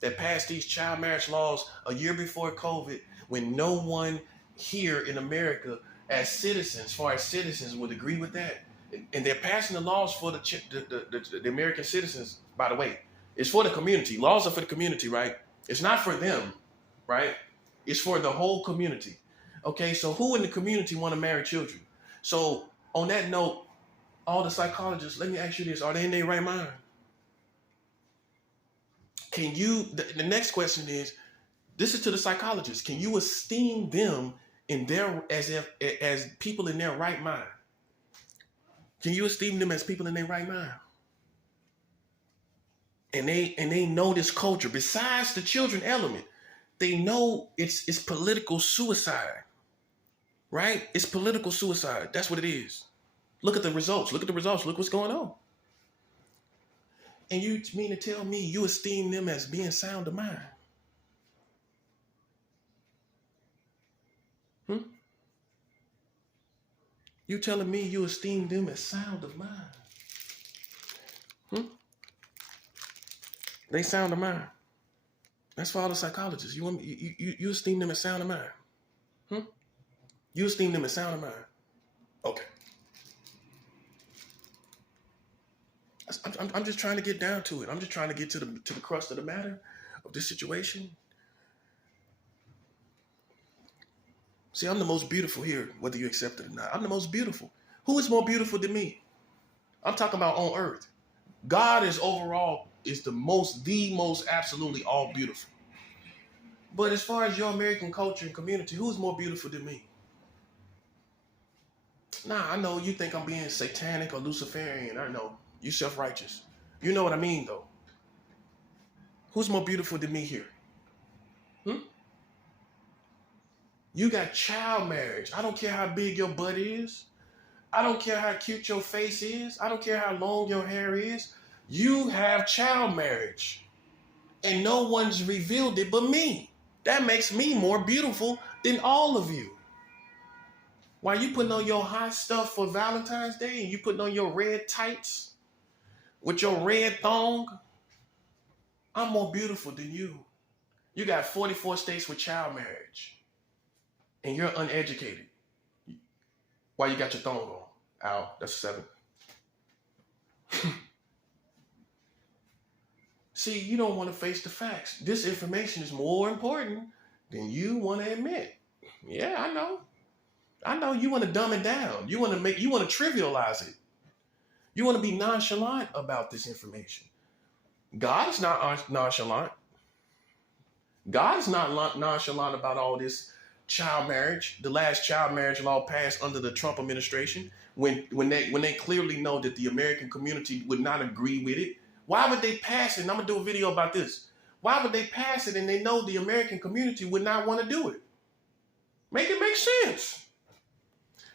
that passed these child marriage laws a year before COVID, when no one here in America as citizens, as far as citizens, would agree with that? And they're passing the laws for the American citizens, by the way. It's for the community. Laws are for the community, right? It's not for them, right? It's for the whole community. Okay, so who in the community want to marry children? So on that note, all the psychologists, let me ask you this. Are they in their right mind? Can you, the next question is, this is to the psychologists. Can you esteem them in their, as people in their right mind? Can you esteem them as people in their right mind? And they know this culture. Besides the children element, they know it's political suicide, right? It's political suicide. That's what it is. Look at the results. Look at the results. Look what's going on. And you mean to tell me you esteem them as being sound of mind? You telling me you esteem them as sound of mind? They sound of mind. That's for all the psychologists. You esteem them as sound of mind? You esteem them as sound of mind. Okay. I'm just trying to get down to it. I'm just trying to get to the crust of the matter of this situation. See, I'm the most beautiful here, whether you accept it or not. I'm the most beautiful. Who is more beautiful than me? I'm talking about on earth. God is overall is the most absolutely all beautiful. But as far as your American culture and community, who's more beautiful than me? Nah, I know you think I'm being satanic or Luciferian. I know. You self-righteous. You know what I mean, though. Who's more beautiful than me here? You got child marriage. I don't care how big your butt is. I don't care how cute your face is. I don't care how long your hair is. You have child marriage. And no one's revealed it but me. That makes me more beautiful than all of you. While you putting on your hot stuff for Valentine's Day and you putting on your red tights with your red thong, I'm more beautiful than you. You got 44 states with child marriage. And you're uneducated. Why you got your thong on? Ow, that's 7. See, you don't want to face the facts. This information is more important than you want to admit. Yeah, I know. I know you want to dumb it down. You want to trivialize it. You want to be nonchalant about this information. God is not nonchalant. God is not nonchalant about all this child marriage. The last child marriage law passed under the Trump administration when they clearly know that the American community would not agree with it. Why would they pass it? And I'm going to do a video about this. Why would they pass it and they know the American community would not want to do it? Make it make sense.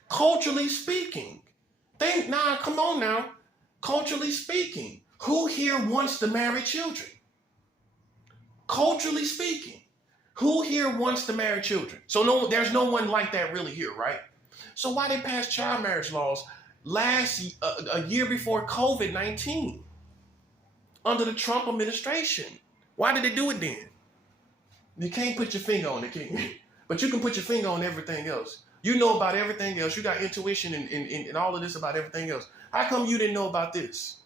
Culturally speaking. Come on now. Culturally speaking. Who here wants to marry children? Culturally speaking. Who here wants to marry children? So there's no one like that really here, right? So why they pass child marriage laws a year before COVID-19 under the Trump administration? Why did they do it then? You can't put your finger on it, can you? But you can put your finger on everything else. You know about everything else. You got intuition and all of this about everything else. How come you didn't know about this?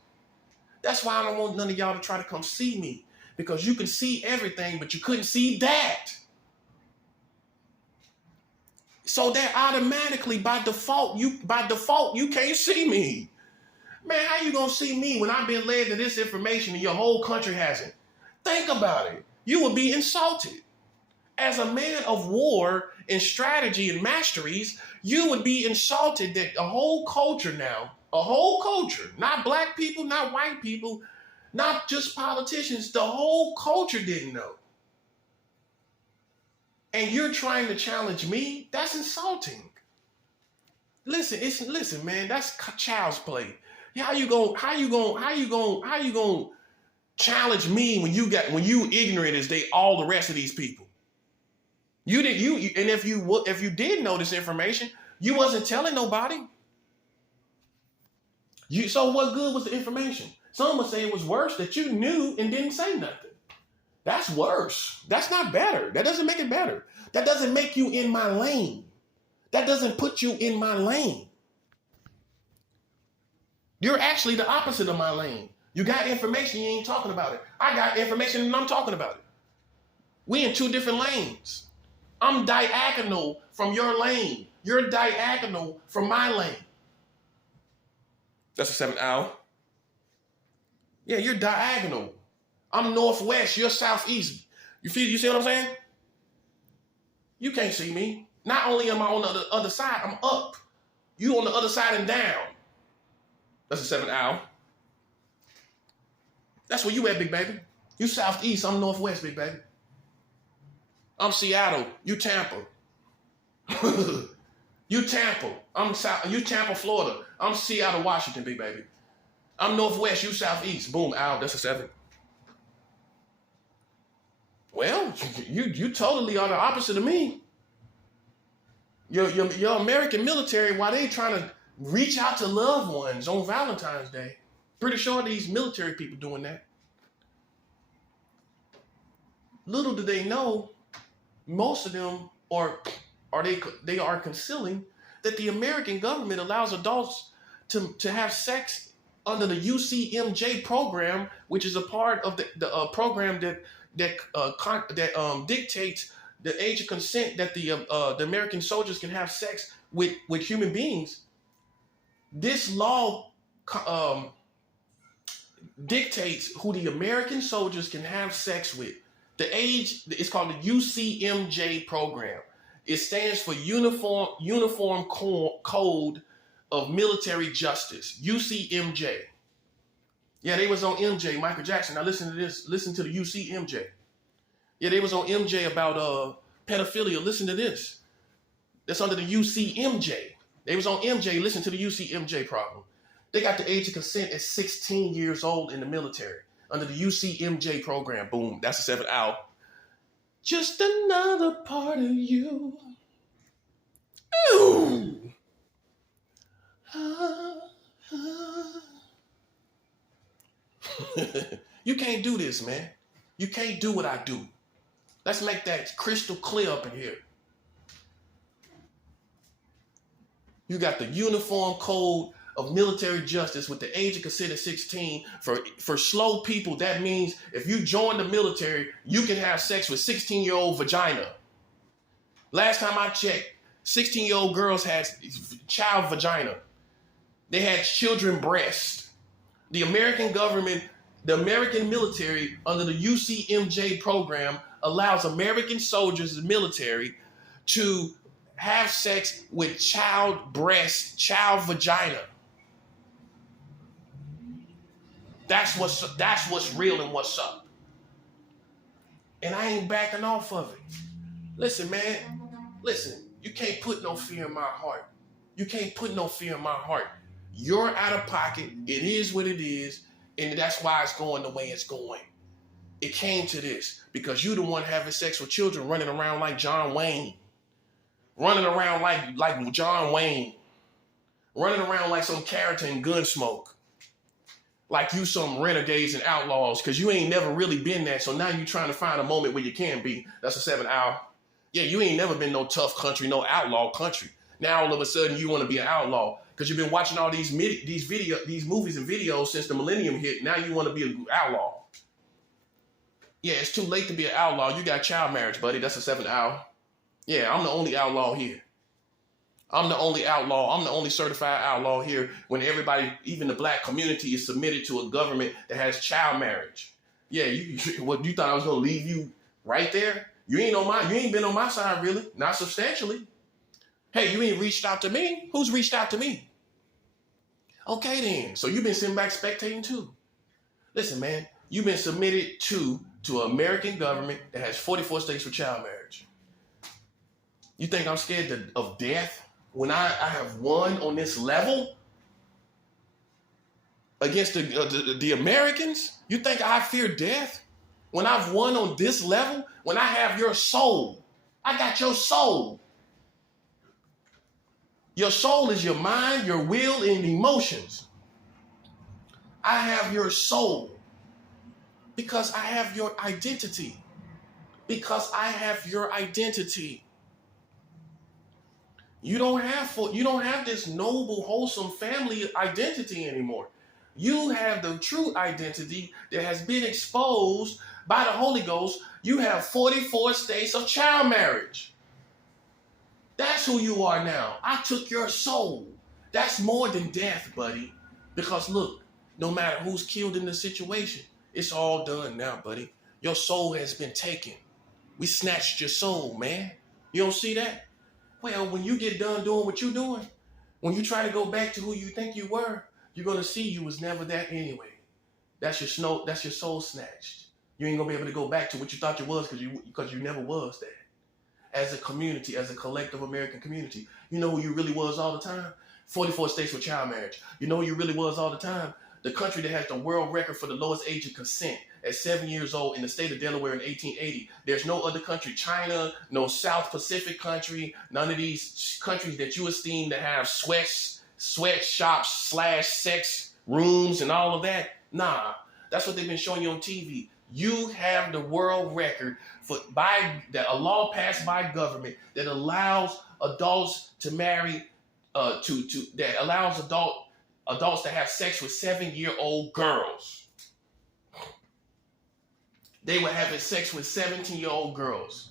That's why I don't want none of y'all to try to come see me. Because you can see everything, but you couldn't see that. So that automatically, by default, you can't see me. Man, how you gonna see me when I've been led to this information and your whole country hasn't? Think about it. You would be insulted. As a man of war and strategy and masteries, you would be insulted that a whole culture, not black people, not white people, not just politicians, the whole culture didn't know. And you're trying to challenge me? That's insulting. Listen, man, that's child's play. How you gonna challenge me when you ignorant as all the rest of these people? And if you did know this information, you wasn't telling nobody. So what good was the information? Some would say it was worse that you knew and didn't say nothing. That's worse. That's not better. That doesn't make it better. That doesn't make you in my lane. That doesn't put you in my lane. You're actually the opposite of my lane. You got information, you ain't talking about it. I got information and I'm talking about it. We in 2 different lanes. I'm diagonal from your lane. You're diagonal from my lane. That's a 7 owl. Yeah, you're diagonal. I'm northwest, you're southeast. You see what I'm saying? You can't see me. Not only am I on the other side, I'm up. You on the other side and down. That's a 7 owl. That's where you at, big baby. You southeast, I'm northwest, big baby. I'm Seattle, you Tampa. You Tampa, you Tampa, Florida. I'm Seattle, Washington, big baby. I'm northwest, you southeast. Boom, ow, that's a 7. Well, you totally are the opposite of me. Your American military, while they trying to reach out to loved ones on Valentine's Day, pretty sure these military people doing that. Little do they know, most of them, or they are concealing that the American government allows adults to have sex under the UCMJ program, which is a part of the program that dictates the age of consent that the American soldiers can have sex with human beings. This law dictates who the American soldiers can have sex with. The age is called the UCMJ program. It stands for Uniform Code of Military Justice, UCMJ. Yeah, they was on MJ, Michael Jackson. Now listen to this. Listen to the UCMJ. Yeah, they was on MJ about pedophilia. Listen to this. That's under the UCMJ. They was on MJ. Listen to the UCMJ problem. They got the age of consent at 16 years old in the military under the UCMJ program. Boom. That's the 7th hour. Just another part of you. Ooh. You can't do this, man. You can't do what I do. Let's make that crystal clear up in here. You got the Uniform Code of Military Justice with the age of consent at 16. For slow people, that means if you join the military, you can have sex with 16-year-old vagina. Last time I checked, 16-year-old girls had child vagina. They had children breasts. The American government, the American military, under the UCMJ program, allows American soldiers in the military to have sex with child breast, child vagina. That's what's real and what's up. And I ain't backing off of it. Listen, man. Listen, you can't put no fear in my heart. You can't put no fear in my heart. You're out of pocket. It is what it is. And that's why it's going the way it's going. It came to this because you the one having sex with children, running around like John Wayne. Running around like John Wayne. Running around like some character in Gunsmoke. Like you some renegades and outlaws because you ain't never really been that. So now you trying to find a moment where you can be. That's a 7th hour. Yeah, you ain't never been no tough country, no outlaw country. Now all of a sudden you want to be an outlaw because you've been watching all these movies and videos since the millennium hit. Now you want to be an outlaw. Yeah, it's too late to be an outlaw. You got child marriage, buddy. That's a 7th hour. Yeah, I'm the only outlaw here. I'm the only outlaw. I'm the only certified outlaw here when everybody, even the black community, is submitted to a government that has child marriage. Yeah, you thought I was going to leave you right there? You ain't been on my side, really. Not substantially. Hey, you ain't reached out to me. Who's reached out to me? Okay, then. So you've been sitting back spectating, too. Listen, man. You've been submitted to an American government that has 44 states for child marriage. You think I'm scared of death when I have won on this level against the Americans? You think I fear death when I've won on this level? When I have your soul? I got your soul. Your soul is your mind, your will, and emotions. I have your soul because I have your identity. Because I have your identity. You don't have this noble, wholesome family identity anymore. You have the true identity that has been exposed by the Holy Ghost. You have 44 states of child marriage. That's who you are now. I took your soul. That's more than death, buddy. Because look, no matter who's killed in the situation, it's all done now, buddy. Your soul has been taken. We snatched your soul, man. You don't see that? Well, when you get done doing what you're doing, when you try to go back to who you think you were, you're going to see you was never that anyway. That's your soul snatched. You ain't going to be able to go back to what you thought you was because you never was that. As a community, as a collective American community, you know who you really was all the time? 44 states for child marriage. You know who you really was all the time? The country that has the world record for the lowest age of consent at 7 years old in the state of Delaware in 1880. There's no other country, China, no South Pacific country, none of these countries that you esteem to have sweatshops / sex rooms and all of that. Nah, that's what they've been showing you on TV. You have the world record a law passed by government that allows adults to marry, that allows adults to have sex with 7-year-old girls. They were having sex with 17-year-old girls.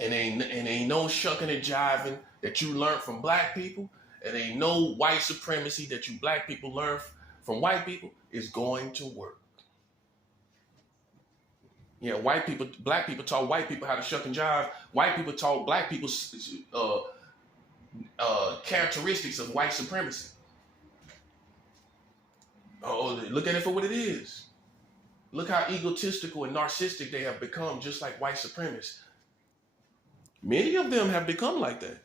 And ain't no shucking and jiving that you learned from black people. And ain't no white supremacy that you black people learn from white people is going to work. Yeah, black people taught white people how to shuck and jive. White people taught black people characteristics of white supremacy. Oh, look at it for what it is. Look how egotistical and narcissistic they have become, just like white supremacists. Many of them have become like that.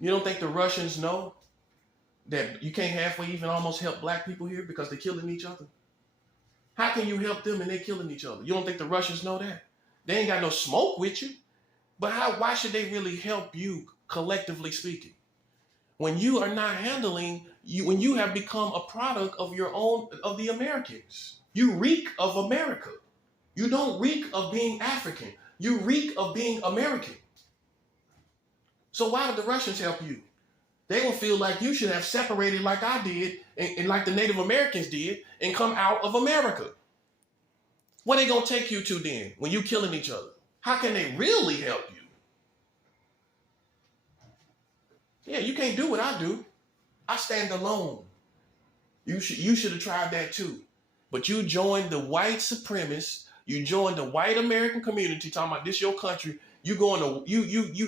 You don't think the Russians know that you can't halfway even almost help black people here because they're killing each other? How can you help them and they're killing each other? You don't think the Russians know that? They ain't got no smoke with you. But why should they really help you, collectively speaking? When you are not handling, when you have become a product of of the Americans. You reek of America. You don't reek of being African. You reek of being American. So why did the Russians help you? They will feel like you should have separated like I did and like the Native Americans did and come out of America. What are they going to take you to then when you killing each other? How can they really help you? Yeah, you can't do what I do. I stand alone. You should have tried that too. But you joined the white supremacists. You joined the white American community talking about this your country. You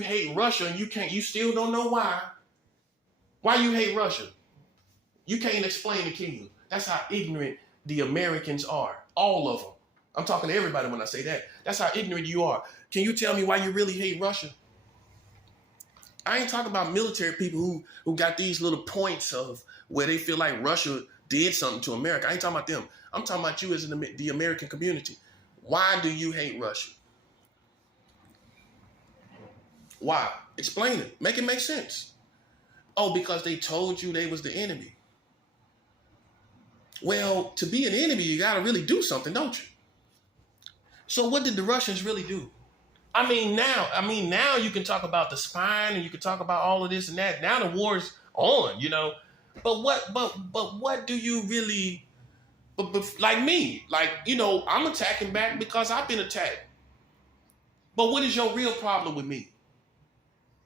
hate Russia and you still don't know why. Why you hate Russia? You can't explain it, can you? That's how ignorant the Americans are. All of them. I'm talking to everybody when I say that. That's how ignorant you are. Can you tell me why you really hate Russia? I ain't talking about military people who got these little points of where they feel like Russia did something to America. I ain't talking about them. I'm talking about you as the American community. Why do you hate Russia? Why? Explain it. Make it make sense. Oh, because they told you they was the enemy. Well, to be an enemy, you got to really do something, don't you? So what did the Russians really do? I mean, now you can talk about the spine and you can talk about all of this and that. Now the war's on, you know. But what do you really, but like me, like, you know, I'm attacking back because I've been attacked. But what is your real problem with me?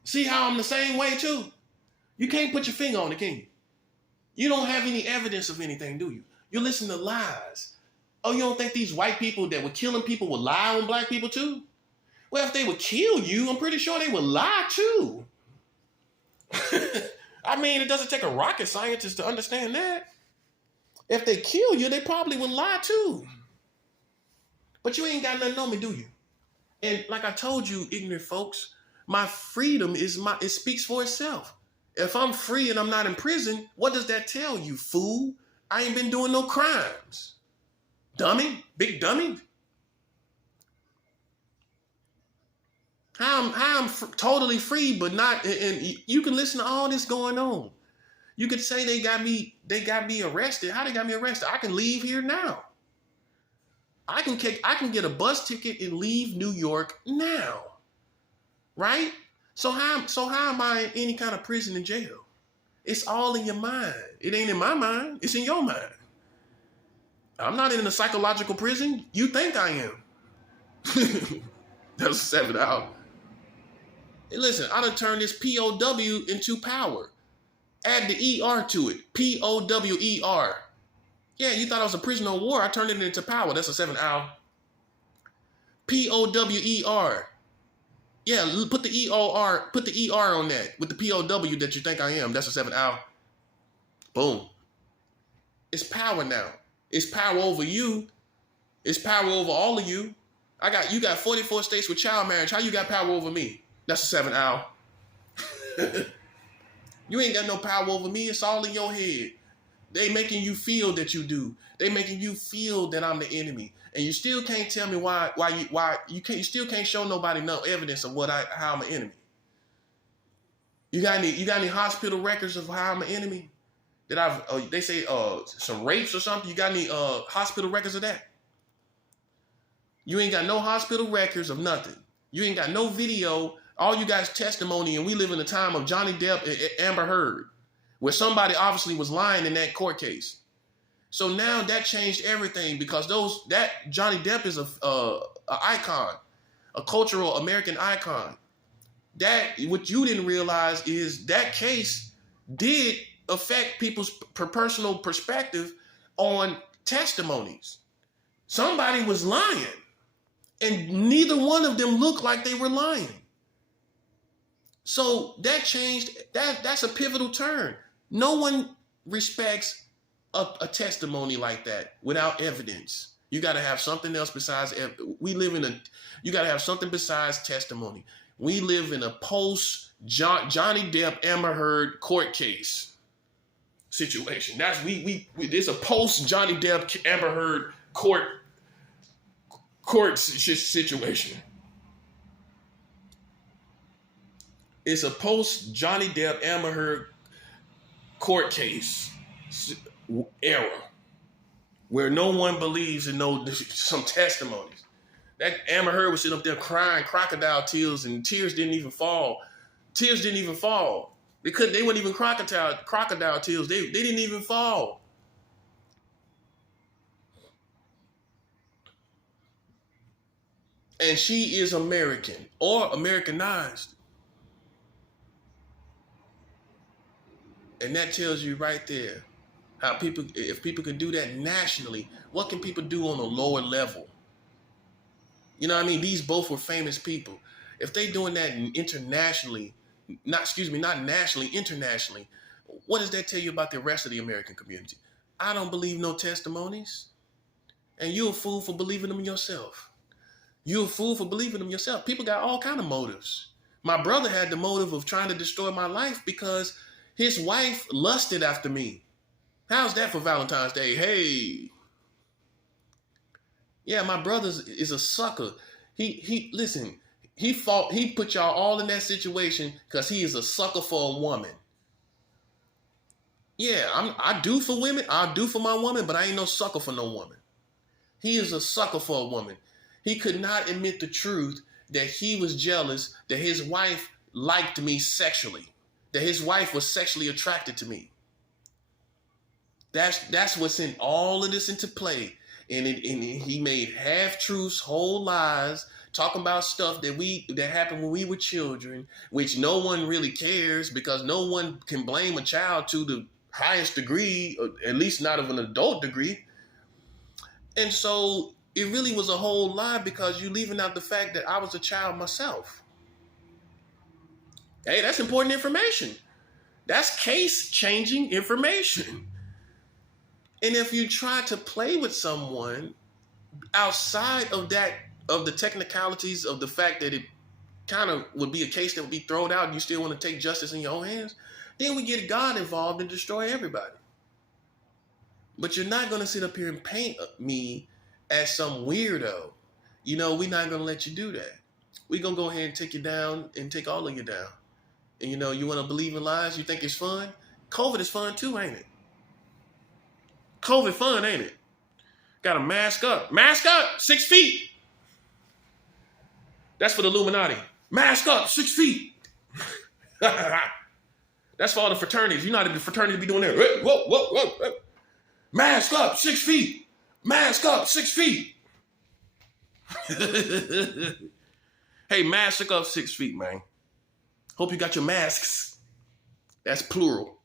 See how I'm the same way too? You can't put your finger on it, can you? You don't have any evidence of anything, do you? You listen to lies. Oh, you don't think these white people that were killing people would lie on black people too? Well, if they would kill you, I'm pretty sure they would lie too. I mean, it doesn't take a rocket scientist to understand that. If they kill you, they probably would lie too. But you ain't got nothing on me, do you? And like I told you, ignorant folks, my freedom it speaks for itself. If I'm free and I'm not in prison, what does that tell you, fool? I ain't been doing no crimes. Dummy, big dummy. How I'm totally free, but not, and you can listen to all this going on. You could say they got me arrested. How they got me arrested? I can leave here now. I can get a bus ticket and leave New York now. Right? So how am I in any kind of prison and jail? It's all in your mind. It ain't in my mind. It's in your mind. I'm not in a psychological prison. You think I am. That's 7 out. Hey, listen, I done turned this POW into power. Add the ER to it. POWER. Yeah, you thought I was a prisoner of war. I turned it into power. That's a 7 out. POWER. Yeah, put the ER on that with the POW that you think I am. That's a 7 out. Boom. It's power now. It's power over you. It's power over all of you. You got 44 states with child marriage. How you got power over me? That's a 7 out. You ain't got no power over me. It's all in your head. They making you feel that you do. They making you feel that I'm the enemy, and you still can't tell me why you still can't show nobody no evidence of how I'm an enemy. You got any hospital records of how I'm an enemy? That they say some rapes or something. You got any hospital records of that? You ain't got no hospital records of nothing. You ain't got no video. All you guys testimony, and we live in the time of Johnny Depp and Amber Heard, where somebody obviously was lying in that court case. So now that changed everything, because that Johnny Depp is a icon, a cultural American icon. That what you didn't realize is that case did affect people's personal perspective on testimonies. Somebody was lying, and neither one of them looked like they were lying. So that changed. That's a pivotal turn. No one respects a testimony like that without evidence. You got to have something else besides. You got to have something besides testimony. We live in a post Johnny Depp Amber Heard court case situation. That's it's a post Johnny Depp Amber Heard court situation. It's a post Johnny Depp Amber Heard court case era where no one believes in some testimonies. That Amber Heard was sitting up there crying crocodile tears, and tears didn't even fall. Tears didn't even fall. They weren't even crocodile tears. They didn't even fall. And she is American or Americanized. And that tells you right there how if people can do that nationally, what can people do on a lower level? You know what I mean? These both were famous people. If they doing that internationally, not nationally, internationally, what does that tell you about the rest of the American community? I don't believe no testimonies. And you're a fool for believing them yourself. You're a fool for believing them yourself. People got all kind of motives. My brother had the motive of trying to destroy my life because his wife lusted after me. How's that for Valentine's Day? Hey. Yeah, my brother is a sucker. He put y'all all in that situation because he is a sucker for a woman. Yeah, I do for women. I do for my woman, but I ain't no sucker for no woman. He is a sucker for a woman. He could not admit the truth that he was jealous that his wife liked me sexually, that his wife was sexually attracted to me. That's what's in all of this into play. And he made half-truths, whole lies, talking about stuff that happened when we were children, which no one really cares because no one can blame a child to the highest degree, or at least not of an adult degree. And so it really was a whole lie because you're leaving out the fact that I was a child myself. Hey, that's important information. That's case-changing information. And if you try to play with someone outside of the technicalities of the fact that it kind of would be a case that would be thrown out and you still want to take justice in your own hands, then we get God involved and destroy everybody. But you're not going to sit up here and paint me as some weirdo. You know, we're not going to let you do that. We're going to go ahead and take you down and take all of you down. And, you know, you want to believe in lies? You think it's fun? COVID is fun too, ain't it? COVID fun, ain't it? Got to mask up. Mask up, 6 feet. That's for the Illuminati. Mask up, 6 feet. That's for all the fraternities. You know how the fraternity be doing there. Whoa, whoa, whoa, whoa. Mask up, 6 feet. Mask up, 6 feet. Hey, mask up 6 feet, man. Hope you got your masks. That's plural.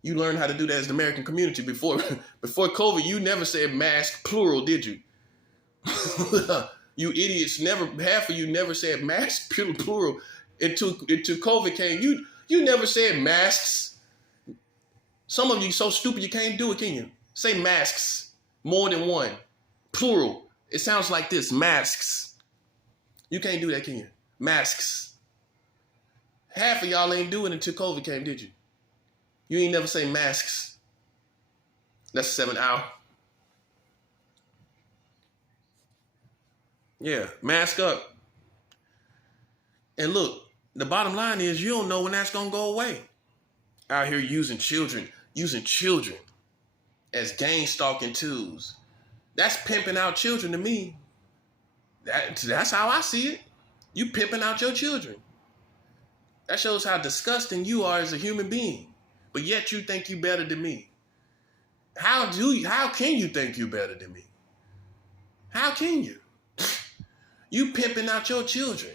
You learned how to do that as the American community before COVID. You never said mask plural, did you? You idiots! Half of you never said mask plural until COVID came. You never said masks. Some of you so stupid you can't do it, can you? Say masks, more than one, plural. It sounds like this: masks. You can't do that, can you? Masks. Half of y'all ain't doing it until COVID came, did you? You ain't never say masks. That's 7 hour. Yeah, mask up. And look, the bottom line is you don't know when that's gonna go away. Out here using children as gang stalking tools. That's pimping out children to me. That's how I see it. You pimping out your children. That shows how disgusting you are as a human being. But yet you think you better than me. How can you think you better than me? How can you? You pimping out your children.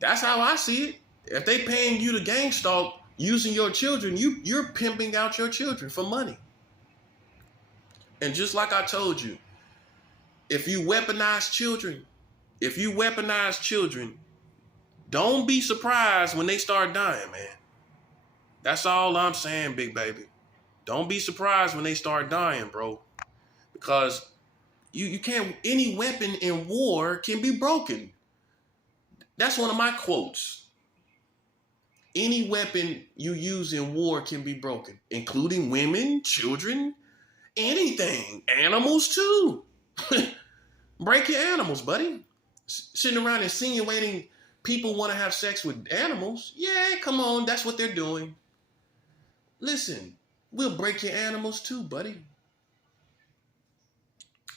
That's how I see it. If they paying you to gang stalk using your children, you're pimping out your children for money. And just like I told you, if you weaponize children, don't be surprised when they start dying, man. That's all I'm saying, big baby. Don't be surprised when they start dying, bro. Because you can't, any weapon in war can be broken. That's one of my quotes. Any weapon you use in war can be broken, including women, children, anything. Animals too. Break your animals, buddy. Sitting around insinuating people want to have sex with animals. Yeah, come on, that's what they're doing. Listen, we'll break your animals too, buddy.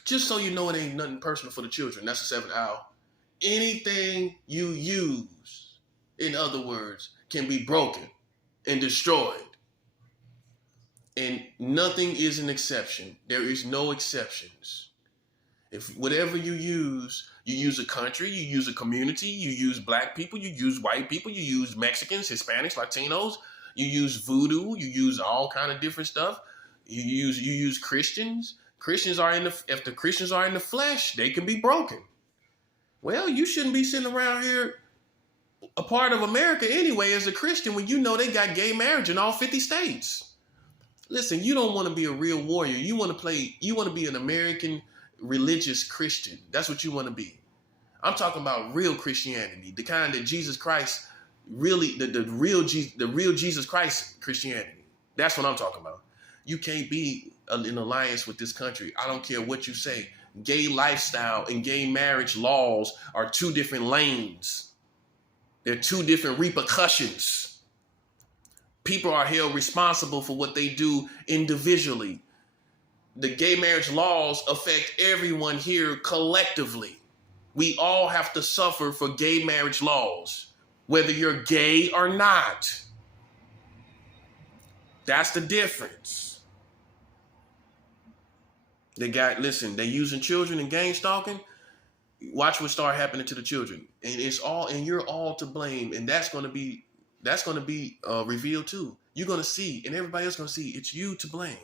Just so you know it ain't nothing personal for the children. That's a 7 hour. Anything you use, in other words, can be broken and destroyed. And nothing is an exception. There is no exceptions. If whatever you use a country, you use a community, you use black people, you use white people, you use Mexicans, Hispanics, Latinos, you use voodoo, you use all kind of different stuff. You use Christians. If the Christians are in the flesh, they can be broken. Well, you shouldn't be sitting around here a part of America anyway as a Christian when you know they got gay marriage in all 50 states. Listen, you don't want to be a real warrior. You want to be an American religious Christian. That's what you want to be. I'm talking about real Christianity, the kind that Jesus Christ really, the real Jesus Christ Christianity. That's what I'm talking about. You can't be in alliance with this country. I don't care what you say. Gay lifestyle and gay marriage laws are two different lanes. They're two different repercussions. People are held responsible for what they do individually. The gay marriage laws affect everyone here collectively. We all have to suffer for gay marriage laws, whether you're gay or not. That's the difference. They using children in gang stalking. Watch what start happening to the children. And you're all to blame. And that's going to be revealed too. You're going to see, and everybody else going to see, it's you to blame.